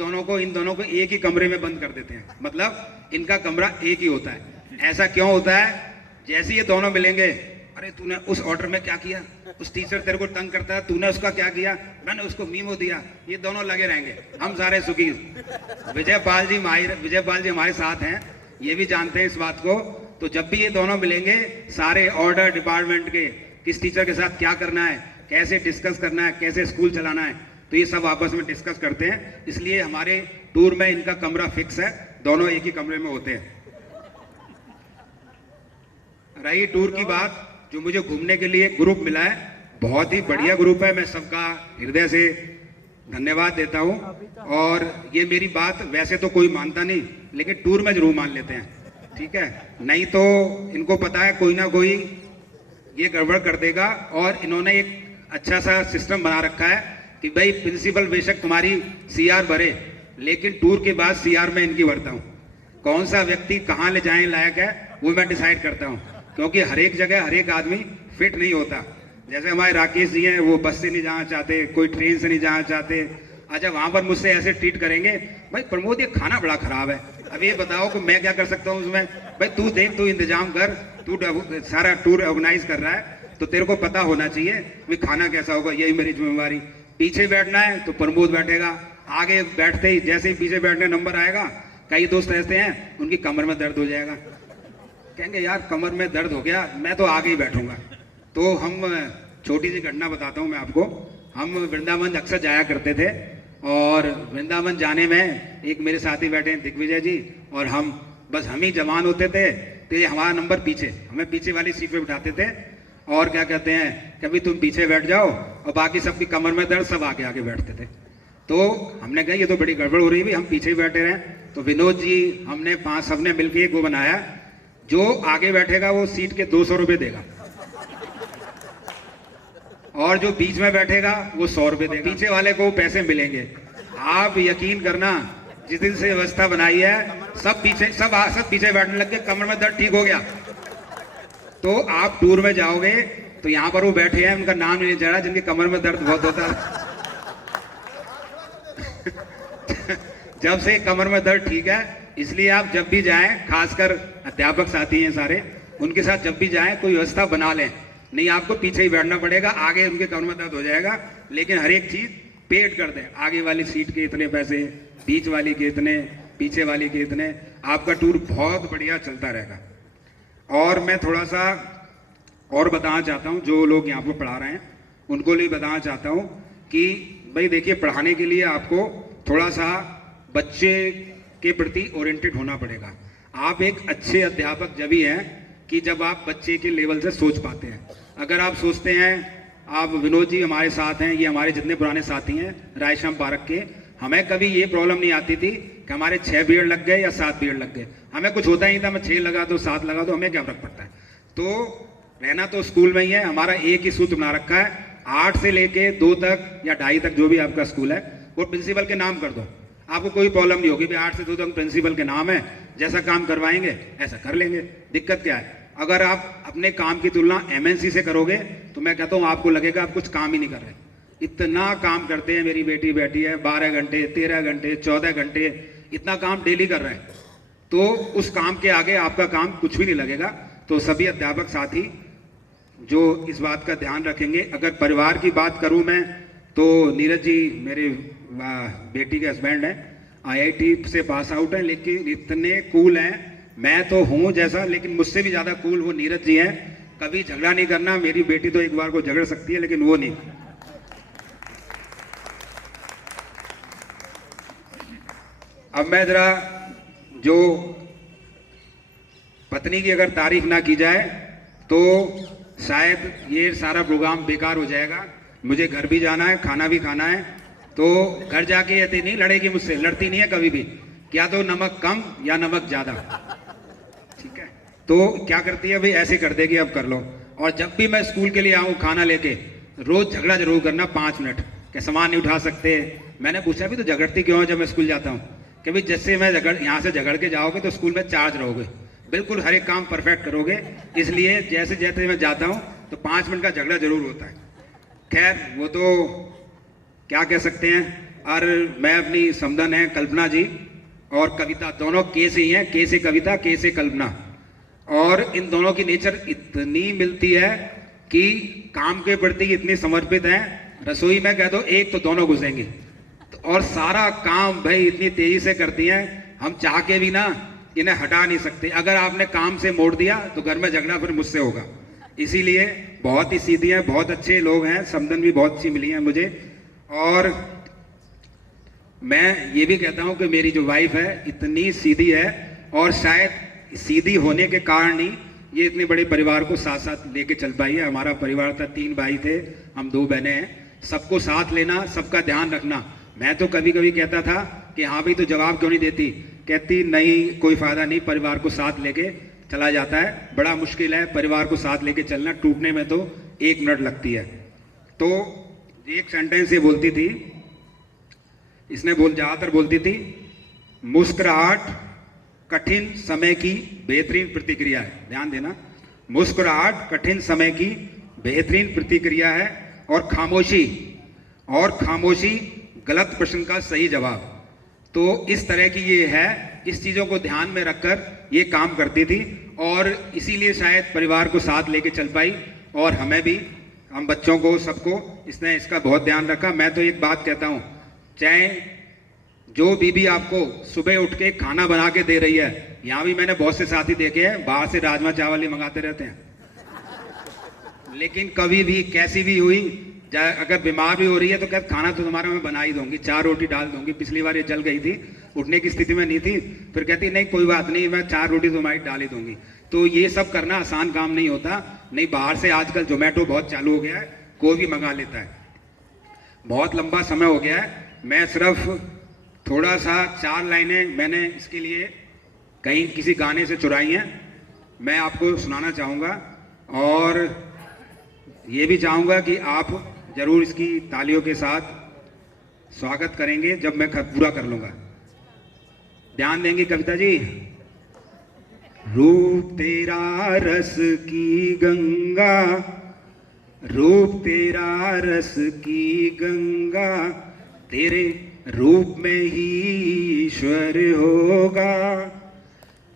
दोनों को एक ही कमरे में बंद कर देते हैं। मतलब इनका कमरा एक ही होता है। ऐसा क्यों होता है? जैसे ये दोनों मिलेंगे अरे तूने उस ऑर्डर में क्या किया, उस टीचर तेरे को तंग करता है, तूने उसका क्या किया, मैंने उसको मीमो दिया, ये दोनों लगे रहेंगे, हम सारे सुखी। विजय पाल जी हमारे साथ हैं, ये भी जानते हैं इस बात को। तो जब भी ये दोनों मिलेंगे, सारे ऑर्डर डिपार्टमेंट के किस टीचर के साथ क्या करना है, कैसे डिस्कस करना है, कैसे स्कूल चलाना है, तो ये सब आपस में डिस्कस करते हैं। इसलिए हमारे टूर में इनका कमरा फिक्स है, दोनों एक ही कमरे में होते हैं। रही टूर की बात, जो मुझे घूमने के लिए ग्रुप मिला है, बहुत ही बढ़िया ग्रुप है, मैं सबका हृदय से धन्यवाद देता हूं। और ये मेरी बात वैसे तो कोई मानता नहीं, लेकिन टूर में जरूर मान लेते हैं, ठीक है, नहीं तो इनको पता है कोई ना कोई ये गड़बड़ कर देगा। और इन्होंने एक अच्छा सा सिस्टम बना रखा है कि भाई प्रिंसिपल बेशक तुम्हारी सीआर भरे, लेकिन टूर के बाद सीआर में इनकी भरता हूँ। कौन सा व्यक्ति कहाँ ले जाने लायक है वो मैं डिसाइड करता हूँ, क्योंकि हर एक जगह हर एक आदमी फिट नहीं होता। जैसे हमारे राकेश जी हैं, वो बस से नहीं जाना चाहते, कोई ट्रेन से नहीं जाना चाहते। अच्छा, वहां पर मुझसे ऐसे ट्रीट करेंगे, भाई प्रमोद ये खाना बड़ा खराब है, अब ये बताओ कि मैं क्या कर सकता हूँ उसमें। भाई तू देख, तू इंतजाम कर, तू सारा टूर ऑर्गेनाइज कर रहा है तो तेरे को पता होना चाहिए कि खाना कैसा होगा, यही मेरी जिम्मेवारी। पीछे बैठना है तो प्रमोद बैठेगा, आगे बैठते ही जैसे ही पीछे बैठने नंबर आएगा, कई दोस्त ऐसे हैं उनकी कमर में दर्द हो जाएगा, कहेंगे यार कमर में दर्द हो गया, मैं तो आगे ही बैठूंगा। तो हम छोटी सी घटना बताता हूँ मैं आपको। हम वृंदावन अक्सर जाया करते थे, और वृंदावन जाने में एक मेरे साथी बैठे हैं दिग्विजय जी, और हम ही जवान होते थे, तो ये हमारा नंबर पीछे, हमें पीछे वाली सीट पे बिठाते थे, और क्या कहते हैं, कभी तुम पीछे बैठ जाओ और बाकी सबकी कमर में दर्द, सब आगे आगे बैठते थे। तो हमने कहा ये तो बड़ी गड़बड़ हो रही है, हम पीछे ही बैठे रहे। तो विनोद जी हमने 5 सबने मिलकर एक वो बनाया, जो आगे बैठेगा वो सीट के 200 रुपये देगा, और जो बीच में बैठेगा वो 100 रुपये देगा, पीछे वाले को पैसे मिलेंगे। आप यकीन करना, जिस दिन से व्यवस्था बनाई है, सब पीछे बैठने लग गए, कमर में दर्द ठीक हो गया। तो आप टूर में जाओगे तो यहाँ पर वो बैठे हैं, उनका नाम नहीं चढ़ा, जिनकी कमर में दर्द बहुत होता है। जब से कमर में दर्द ठीक है, इसलिए आप जब भी जाएं, खासकर अध्यापक साथी हैं सारे, उनके साथ जब भी जाएं कोई व्यवस्था बना लें, नहीं आपको पीछे ही बैठना पड़ेगा, आगे उनके कमर में दर्द हो जाएगा। लेकिन हर एक चीज पेड कर दें, आगे वाली सीट के इतने पैसे, बीच वाली के इतने, पीछे वाली के इतने, आपका टूर बहुत बढ़िया चलता रहेगा। और मैं थोड़ा सा और बताना चाहता हूँ, जो लोग यहाँ पर पढ़ा रहे हैं उनको लिए बताना चाहता हूँ कि भाई देखिए, पढ़ाने के लिए आपको थोड़ा सा बच्चे के प्रति ओरिएंटेड होना पड़ेगा। आप एक अच्छे अध्यापक जब ही हैं कि जब आप बच्चे के लेवल से सोच पाते हैं। अगर आप सोचते हैं, आप विनोद जी हमारे साथ हैं, ये हमारे जितने पुराने साथी हैं रायश्याम पार्क के, हमें कभी ये प्रॉब्लम नहीं आती थी कि हमारे 6 पीरियड लग गए या 7 पीरियड लग गए, हमें कुछ होता ही नहीं था, मैं 6 लगा दो 7 लगा दो, हमें क्या फर्क पड़ता है। तो रहना तो स्कूल में ही है, हमारा एक ही सूत्र बना रखा है, 8 से लेके 2 तक या 2:30 तक जो भी आपका स्कूल है वो प्रिंसिपल के नाम कर दो, आपको कोई प्रॉब्लम नहीं होगी। 8 से 2 तक प्रिंसिपल के नाम है, जैसा काम करवाएंगे ऐसा कर लेंगे, दिक्कत क्या है। अगर आप अपने काम की तुलना MNC से करोगे तो मैं कहता हूँ आपको लगेगा आप कुछ काम ही नहीं कर रहे। इतना काम करते हैं, मेरी बेटी बैठी है 12 घंटे 13 घंटे 14 घंटे, इतना काम डेली कर रहे हैं, तो उस काम के आगे आपका काम कुछ भी नहीं लगेगा। तो सभी अध्यापक साथी जो इस बात का ध्यान रखेंगे। अगर परिवार की बात करूं मैं, तो नीरज जी मेरे बेटी के हस्बैंड हैं, IIT से पास आउट हैं, लेकिन इतने कूल हैं। मैं तो हूं जैसा, लेकिन मुझसे भी ज्यादा कूल वो नीरज जी हैं। कभी झगड़ा नहीं करना, मेरी बेटी तो एक बार को झगड़ सकती है लेकिन वो नहीं। अब मैं जरा, जो पत्नी की अगर तारीफ ना की जाए तो शायद ये सारा प्रोग्राम बेकार हो जाएगा। मुझे घर भी जाना है, खाना भी खाना है, तो घर जाके ये नहीं लड़ेगी मुझसे, लड़ती नहीं है कभी भी, क्या तो नमक कम या नमक ज्यादा, ठीक है। तो क्या करती है भाई, ऐसे कर देगी, अब कर लो। और जब भी मैं स्कूल के लिए आऊँ खाना लेके, रोज झगड़ा जरूर करना 5 मिनट, कि सामान नहीं उठा सकते। मैंने पूछा भी तो झगड़ती क्यों है जब मैं स्कूल जाता हूँ, कि भाई जैसे मैं यहाँ से झगड़ के जाओगे तो स्कूल में चार्ज रहोगे, बिल्कुल हर एक काम परफेक्ट करोगे, इसलिए जैसे जैसे मैं जाता हूँ तो 5 मिनट का झगड़ा जरूर होता है। खैर वो तो क्या कह सकते हैं। और मैं अपनी समदन है कल्पना जी और कविता, दोनों के से ही हैं, के से कविता के से कल्पना। और इन दोनों की नेचर इतनी मिलती है कि काम के प्रति इतनी समर्पित हैं। रसोई में कह दो एक तो दोनों घुसेंगे, और सारा काम भाई इतनी तेजी से करती हैं, हम चाह के भी ना इन्हें हटा नहीं सकते। अगर आपने काम से मोड़ दिया तो घर में झगड़ा फिर मुझसे होगा। इसीलिए बहुत ही सीधी हैं, बहुत अच्छे लोग हैं, समदन भी बहुत अच्छी मिली है मुझे। और मैं ये भी कहता हूं कि मेरी जो वाइफ है इतनी सीधी है, और शायद सीधी होने के कारण ही ये इतने बड़े परिवार को साथ साथ लेके चल पाई है। हमारा परिवार था, 3 भाई थे, हम 2 बहनें हैं। सबको साथ लेना, सबका ध्यान रखना। मैं तो कभी कभी कहता था कि हाँ भाई तो जवाब क्यों नहीं देती, कहती नहीं कोई फायदा नहीं, परिवार को साथ लेके चला जाता है। बड़ा मुश्किल है परिवार को साथ लेके चलना, टूटने में तो 1 मिनट लगती है। तो एक सेंटेंस ये बोलती थी, इसने ज्यादातर बोलती थी, मुस्कुराहट कठिन समय की बेहतरीन प्रतिक्रिया है। ध्यान देना, मुस्कुराहट कठिन समय की बेहतरीन प्रतिक्रिया है, और खामोशी गलत प्रश्न का सही जवाब। तो इस तरह की ये है, इस चीजों को ध्यान में रखकर ये काम करती थी, और इसीलिए शायद परिवार को साथ लेके चल पाई, और हमें भी, हम बच्चों को, सबको इसने इसका बहुत ध्यान रखा। मैं तो एक बात कहता हूँ, चाहे जो बीबी आपको सुबह उठ के खाना बना के दे रही है, यहाँ भी मैंने बहुत से साथी देखे हैं बाहर से राजमा चावल ही मंगाते रहते हैं, लेकिन कभी भी कैसी भी हुई, अगर बीमार भी हो रही है तो कहते खाना तो तुम्हारा मैं बना ही दूंगी, 4 रोटी डाल दूंगी। पिछली बार ये जल गई थी, उठने की स्थिति में नहीं थी, फिर कहती नहीं कोई बात नहीं, मैं 4 रोटी तुम्हारी डाल ही दूंगी। तो ये सब करना आसान काम नहीं होता। नहीं, बाहर से आजकल जोमेटो बहुत चालू हो गया है, कोई भी मंगा लेता है। बहुत लंबा समय हो गया है, मैं सिर्फ थोड़ा सा 4 लाइनें मैंने इसके लिए कहीं किसी गाने से चुराई हैं, मैं आपको सुनाना चाहूँगा, और ये भी चाहूँगा कि आप जरूर इसकी तालियों के साथ स्वागत करेंगे जब मैं पूरा कर लूँगा। ध्यान देंगे कविता जी। रूप तेरा रस की गंगा, रूप तेरा रस की गंगा, तेरे रूप में ही ईश्वर होगा।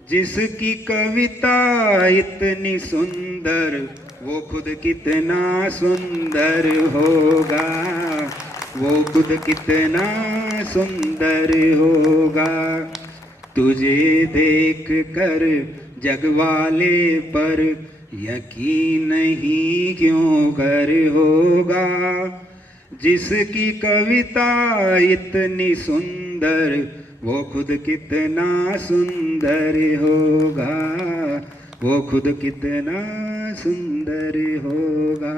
जिसकी कविता इतनी सुंदर, वो खुद कितना सुंदर होगा, वो खुद कितना सुंदर होगा। तुझे देख कर जग वाले पर यकीन ही क्यों कर होगा। जिसकी कविता इतनी सुंदर, वो खुद कितना सुंदर होगा, वो खुद कितना सुंदर होगा।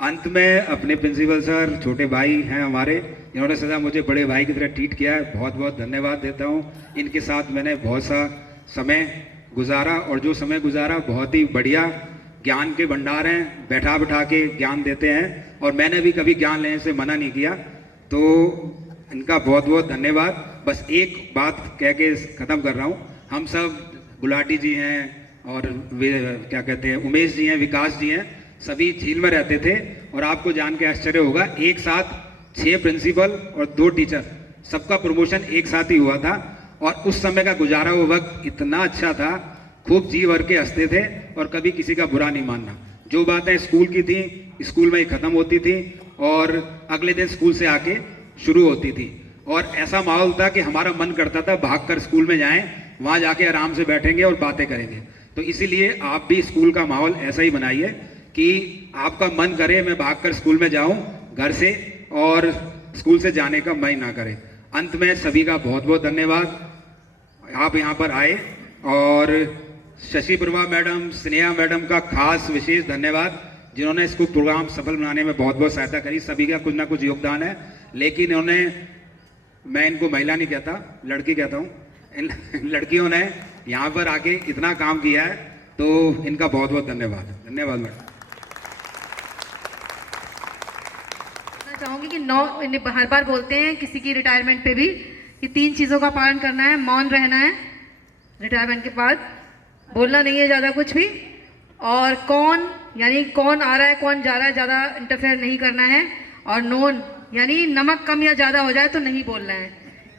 अंत में अपने प्रिंसिपल सर, छोटे भाई हैं हमारे, इन्होंने सदा मुझे बड़े भाई की तरह ट्रीट किया है, बहुत बहुत धन्यवाद देता हूँ। इनके साथ मैंने बहुत सा समय गुजारा, और जो समय गुजारा बहुत ही बढ़िया ज्ञान के भंडार हैं, बैठा बैठा के ज्ञान देते हैं, और मैंने भी कभी ज्ञान लेने से मना नहीं किया। तो इनका बहुत बहुत धन्यवाद। बस एक बात कह के ख़त्म कर रहा हूँ, हम सब गुलाटी जी हैं, और वे क्या कहते हैं, उमेश जी हैं, विकास जी हैं, सभी झील में रहते थे। और आपको जान के आश्चर्य होगा, एक साथ 6 प्रिंसिपल और 2 टीचर, सबका प्रमोशन एक साथ ही हुआ था। और उस समय का गुजारा वो वक्त इतना अच्छा था, खूब जी भर के हंसते थे, और कभी किसी का बुरा नहीं मानना। जो बातें स्कूल की थी स्कूल में ही ख़त्म होती थी, और अगले दिन स्कूल से आके शुरू होती थी। और ऐसा माहौल था कि हमारा मन करता था भाग कर स्कूल में जाएं, वहाँ जाके आराम से बैठेंगे और बातें करेंगे। तो इसीलिए आप भी स्कूल का माहौल ऐसा ही बनाइए कि आपका मन करे मैं भागकर स्कूल में जाऊं घर से, और स्कूल से जाने का मन ना करे। अंत में सभी का बहुत बहुत धन्यवाद, आप यहाँ पर आए। और शशि प्रभा मैडम, स्नेहा मैडम का खास विशेष धन्यवाद, जिन्होंने इसको प्रोग्राम सफल बनाने में बहुत बहुत सहायता करी। सभी का कुछ ना कुछ योगदान है, लेकिन उन्होंने, मैं इनको महिला नहीं कहता, लड़की कहता हूँ, इन लड़कियों ने यहाँ पर आके इतना काम किया है, तो इनका बहुत बहुत धन्यवाद। धन्यवाद मैडम। चाहूंगी कि हर बार बोलते हैं किसी की रिटायरमेंट पे भी कि 3 चीज़ों का पालन करना है। मौन रहना है रिटायरमेंट के बाद, बोलना नहीं है ज़्यादा कुछ भी, और कौन यानी कौन आ रहा है कौन जा रहा है ज़्यादा इंटरफेयर नहीं करना है, और नोन यानी नमक कम या ज़्यादा हो जाए तो नहीं बोलना है।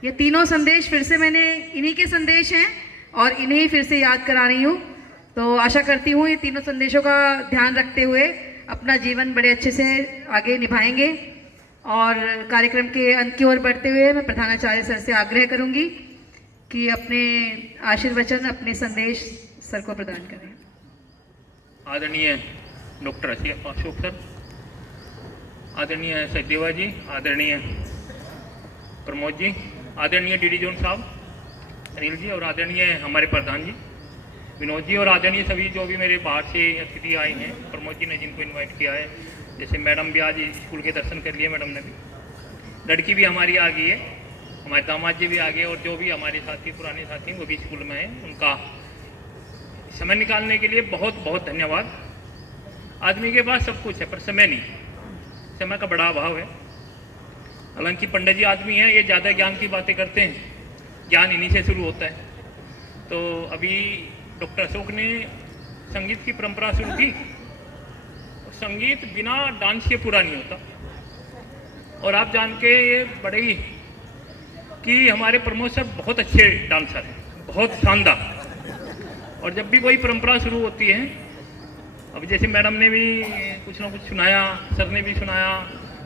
ये तीनों संदेश फिर से मैंने, इन्हीं के संदेश हैं और इन्हें फिर से याद करा रही हूँ। तो आशा करती हूँ ये तीनों संदेशों का ध्यान रखते हुए अपना जीवन बड़े अच्छे से आगे निभाएंगे। और कार्यक्रम के अंत की ओर बढ़ते हुए मैं प्रधानाचार्य सर से आग्रह करूंगी कि अपने आशीर्वचन, अपने संदेश सर को प्रदान करें। आदरणीय डॉक्टर अशोक सर, आदरणीय सचदेवा जी, आदरणीय प्रमोद जी, आदरणीय डीडी जोन साहब अनिल जी, और आदरणीय हमारे प्रधान जी विनोद जी, और आदरणीय सभी जो भी मेरे बाहर से अतिथि आए हैं, प्रमोद जी ने जिनको इनवाइट किया है, जैसे मैडम भी आज स्कूल के दर्शन कर लिए, मैडम ने भी, लड़की भी हमारी आ गई है, हमारे दामाद जी भी आ गए, और जो भी हमारे साथी पुराने साथी वो भी स्कूल में हैं, उनका समय निकालने के लिए बहुत बहुत धन्यवाद। आदमी के पास सब कुछ है पर समय नहीं, समय का बड़ा अभाव है। हालांकि पंडित जी आदमी हैं, ये ज़्यादा ज्ञान की बातें करते हैं, ज्ञान इन्हीं से शुरू होता है। तो अभी डॉक्टर अशोक ने संगीत की परंपरा शुरू की, और संगीत बिना डांस के पूरा नहीं होता। और आप जान के ये बड़े ही कि हमारे प्रमोद सर बहुत अच्छे डांसर हैं, बहुत शानदार। और जब भी कोई परंपरा शुरू होती है, अब जैसे मैडम ने भी कुछ ना कुछ सुनाया, सर ने भी सुनाया,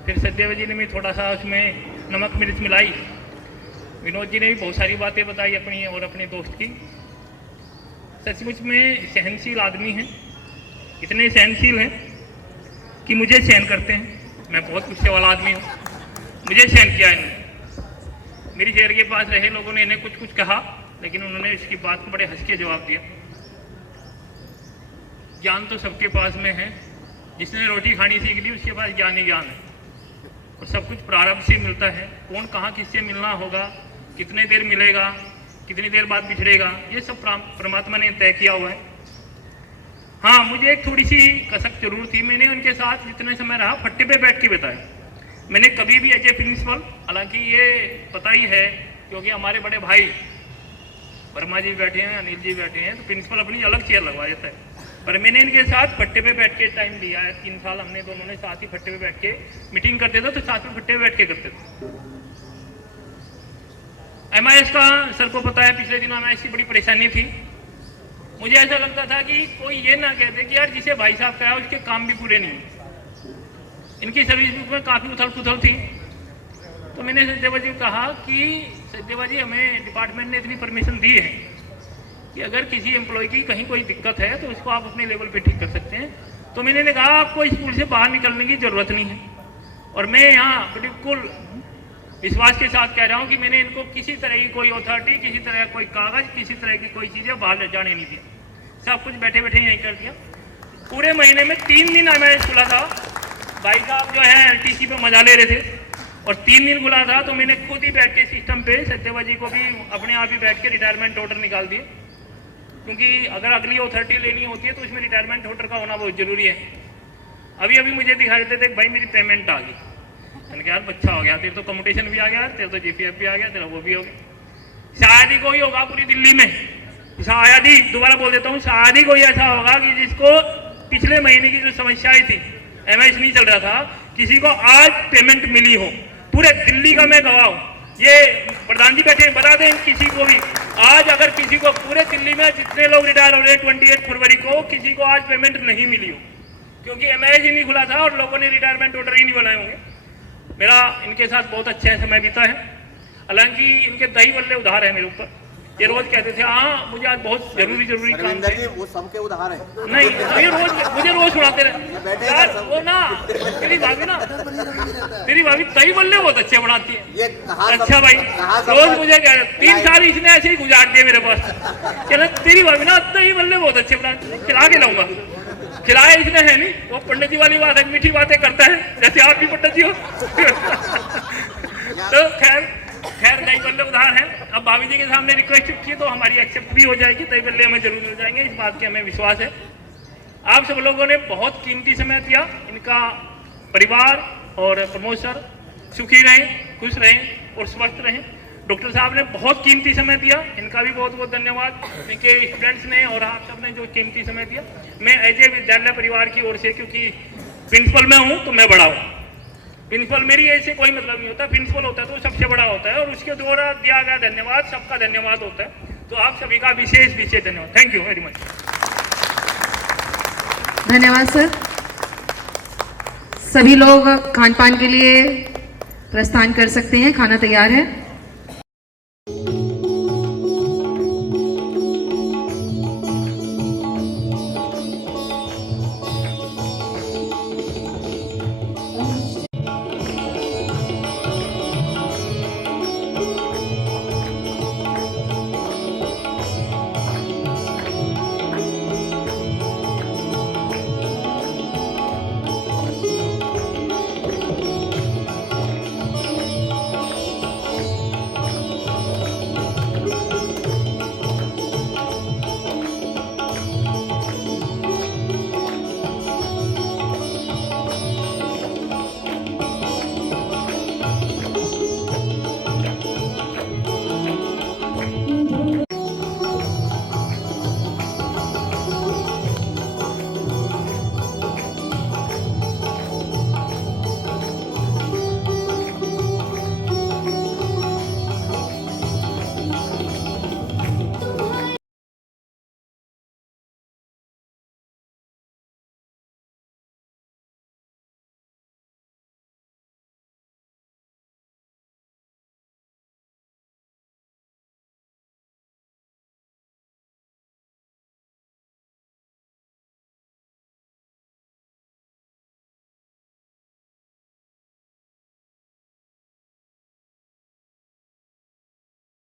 फिर सचदेव जी ने भी थोड़ा सा उसमें नमक मिर्च मिलाई, विनोद जी ने भी बहुत सारी बातें बताई अपनी और अपने दोस्त की। सचमुच में सहनशील आदमी हैं, इतने सहनशील हैं कि मुझे सहन करते हैं। मैं बहुत गुस्से वाला आदमी हूँ, मुझे सहन किया इन्होंने। मेरी चेयर के पास रहे लोगों ने इन्हें कुछ कुछ कहा, लेकिन उन्होंने इसकी बात को बड़े हंस के जवाब दिया। ज्ञान तो सबके पास में है, जिसने रोटी खानी सीख ली उसके पास ज्ञान ही ज्ञान है, और सब कुछ प्रारंभ से मिलता है। कौन कहाँ किससे मिलना होगा, कितने देर मिलेगा, कितनी देर बाद बिछड़ेगा, ये सब परमात्मा ने तय किया हुआ है। हाँ, मुझे एक थोड़ी सी कसक जरूर थी। मैंने उनके साथ जितने समय रहा फट्टे पे बैठ के बिताया। मैंने कभी भी एज ए प्रिंसिपल, हालांकि ये पता ही है क्योंकि हमारे बड़े भाई वर्मा जी बैठे हैं, अनिल जी बैठे हैं, तो प्रिंसिपल अपनी अलग चेयर लगवा देता है, पर मैंने इनके साथ फट्टे पे बैठ के टाइम दिया है। 3 साल हमने दोनों ने साथ ही फट्टे पे बैठ के मीटिंग करते थे, तो साथ में फट्टे पे बैठ के करते थे। MIS का सर को पता है, पिछले दिन MIS की बड़ी परेशानी थी। मुझे ऐसा लगता था कि कोई ये ना कहते कि यार जिसे भाई साहब कहा उसके काम भी पूरे नहीं। इनकी सर्विस बुक में काफ़ी उथल पुथल थी, तो मैंने सचदेवा जी को कहा कि सचदेवा जी, हमें डिपार्टमेंट ने इतनी परमिशन दी है कि अगर किसी एम्प्लॉय की कहीं कोई दिक्कत है तो उसको आप अपने लेवल पे ठीक कर सकते हैं। तो मैंने कहा आपको स्कूल से बाहर निकलने की ज़रूरत नहीं है, और मैं यहाँ बिल्कुल विश्वास के साथ कह रहा हूँ कि मैंने इनको किसी तरह की कोई अथॉरिटी, किसी तरह का कोई कागज़, किसी तरह की कोई चीज़ें बाहर ले जाने नहीं दिया। सब कुछ बैठे बैठे यहीं कर दिया। पूरे महीने में 3 दिन MIS खुला था। भाई साहब जो है LTC पे मजा ले रहे थे, और 3 दिन खुला था, तो मैंने खुद ही बैठ के सिस्टम पे सचदेवा जी को भी अपने आप ही बैठ के रिटायरमेंट ऑर्डर निकाल दिए, क्योंकि अगर अगली अथॉरिटी लेनी होती है तो उसमें रिटायरमेंट ऑर्डर का होना बहुत जरूरी है। अभी अभी मुझे दिखाई देते थे भाई मेरी पेमेंट आ गई, मैंने कहा यार अच्छा हो गया, तेरे तो कम्यूटेशन भी आ गया, तेरे तो GPF भी आ गया, तेरा वो भी हो गया। शायद ही कोई होगा पूरी दिल्ली में, शायद ही, दोबारा बोल देता हूँ, शायद ही कोई ऐसा होगा कि जिसको पिछले महीने की जो समस्याएं थी, MIS नहीं चल रहा था, किसी को आज पेमेंट मिली हो। पूरे दिल्ली का मैं गवाह हूँ। ये प्रधान जी बैठे बता दें किसी को भी, आज अगर किसी को पूरे दिल्ली में जितने लोग रिटायर हो रहे हैं 28 फरवरी को, किसी को आज पेमेंट नहीं मिली हो, क्योंकि MIS ही नहीं खुला था और लोगों ने रिटायरमेंट ऑर्डर ही नहीं बनाए होंगे। मेरा इनके साथ बहुत अच्छा समय बीता है। हालांकि इनके दही बल्ले उधार है मेरे ऊपर। ये रोज कहते थे हाँ मुझे आज बहुत जरूरी काम है। वो सबके उधार है। नहीं, मुझे रोज सुनाते रहे यार, वो ना तेरी भाभी दही बल्ले बहुत अच्छे बनाती है। अच्छा भाई, रोज मुझे कह रहे 3 साल इसने ऐसे ही गुजार दिए मेरे पास। चलो तेरी भाभी ना दही बल्ले बहुत अच्छे बनाती है, खिला के लाऊंगा। खिलाया इसने है नहीं, वो पंडित जी वाली बात है, मीठी बातें करता है जैसे आप भी पंडित जी हो। तो खैर दही बल्ले उधार है। अब भाभी जी के सामने रिक्वेस्ट की तो हमारी एक्सेप्ट भी हो जाएगी, दही बल्ले हमें जरूर मिल जाएंगे, इस बात की हमें विश्वास है। आप सब लोगों ने बहुत कीमती समय दिया। इनका परिवार और प्रमोद सर सुखी रहें, खुश रहें और स्वस्थ रहें। डॉक्टर साहब ने बहुत कीमती समय दिया, इनका भी बहुत बहुत धन्यवाद। इनके स्टूडेंट्स ने और आप सब ने जो कीमती समय दिया। मैं एज ए विद्यालय परिवार की ओर से, क्योंकि प्रिंसिपल मैं हूँ तो मैं बड़ा हूँ, प्रिंसिपल मेरी ऐसे कोई मतलब नहीं होता, प्रिंसिपल होता है तो सबसे बड़ा होता है और उसके द्वारा दिया गया धन्यवाद सबका धन्यवाद होता है। तो आप सभी का विशेष धन्यवाद। Thank you very much. धन्यवाद सर। सभी लोग खान पान के लिए प्रस्थान कर सकते हैं, खाना तैयार है।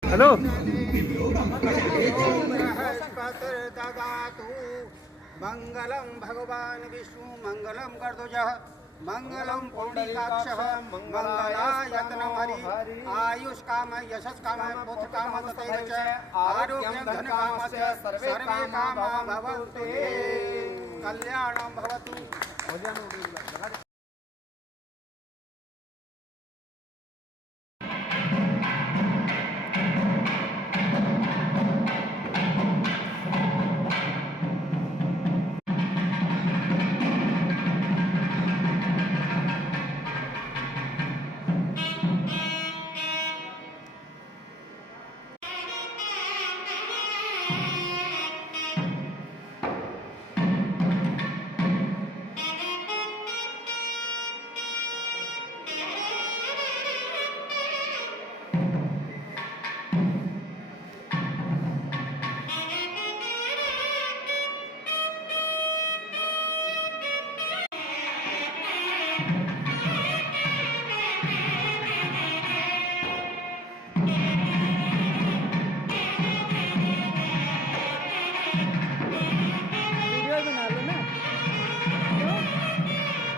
हेलो। मंगलम भगवान विष्णु मंगलम गर्दुजः मंगलम पुंडरीकाक्षः मंगलायतनं हरि आयुष काम यशस् काम पुत्र काम तथैव च आरोग्यं धन कामस्य सर्वे कामा भवन्तु कल्याणं भवतु।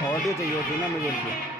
ऑडियो चाहिए होती ना मुझे उनकी।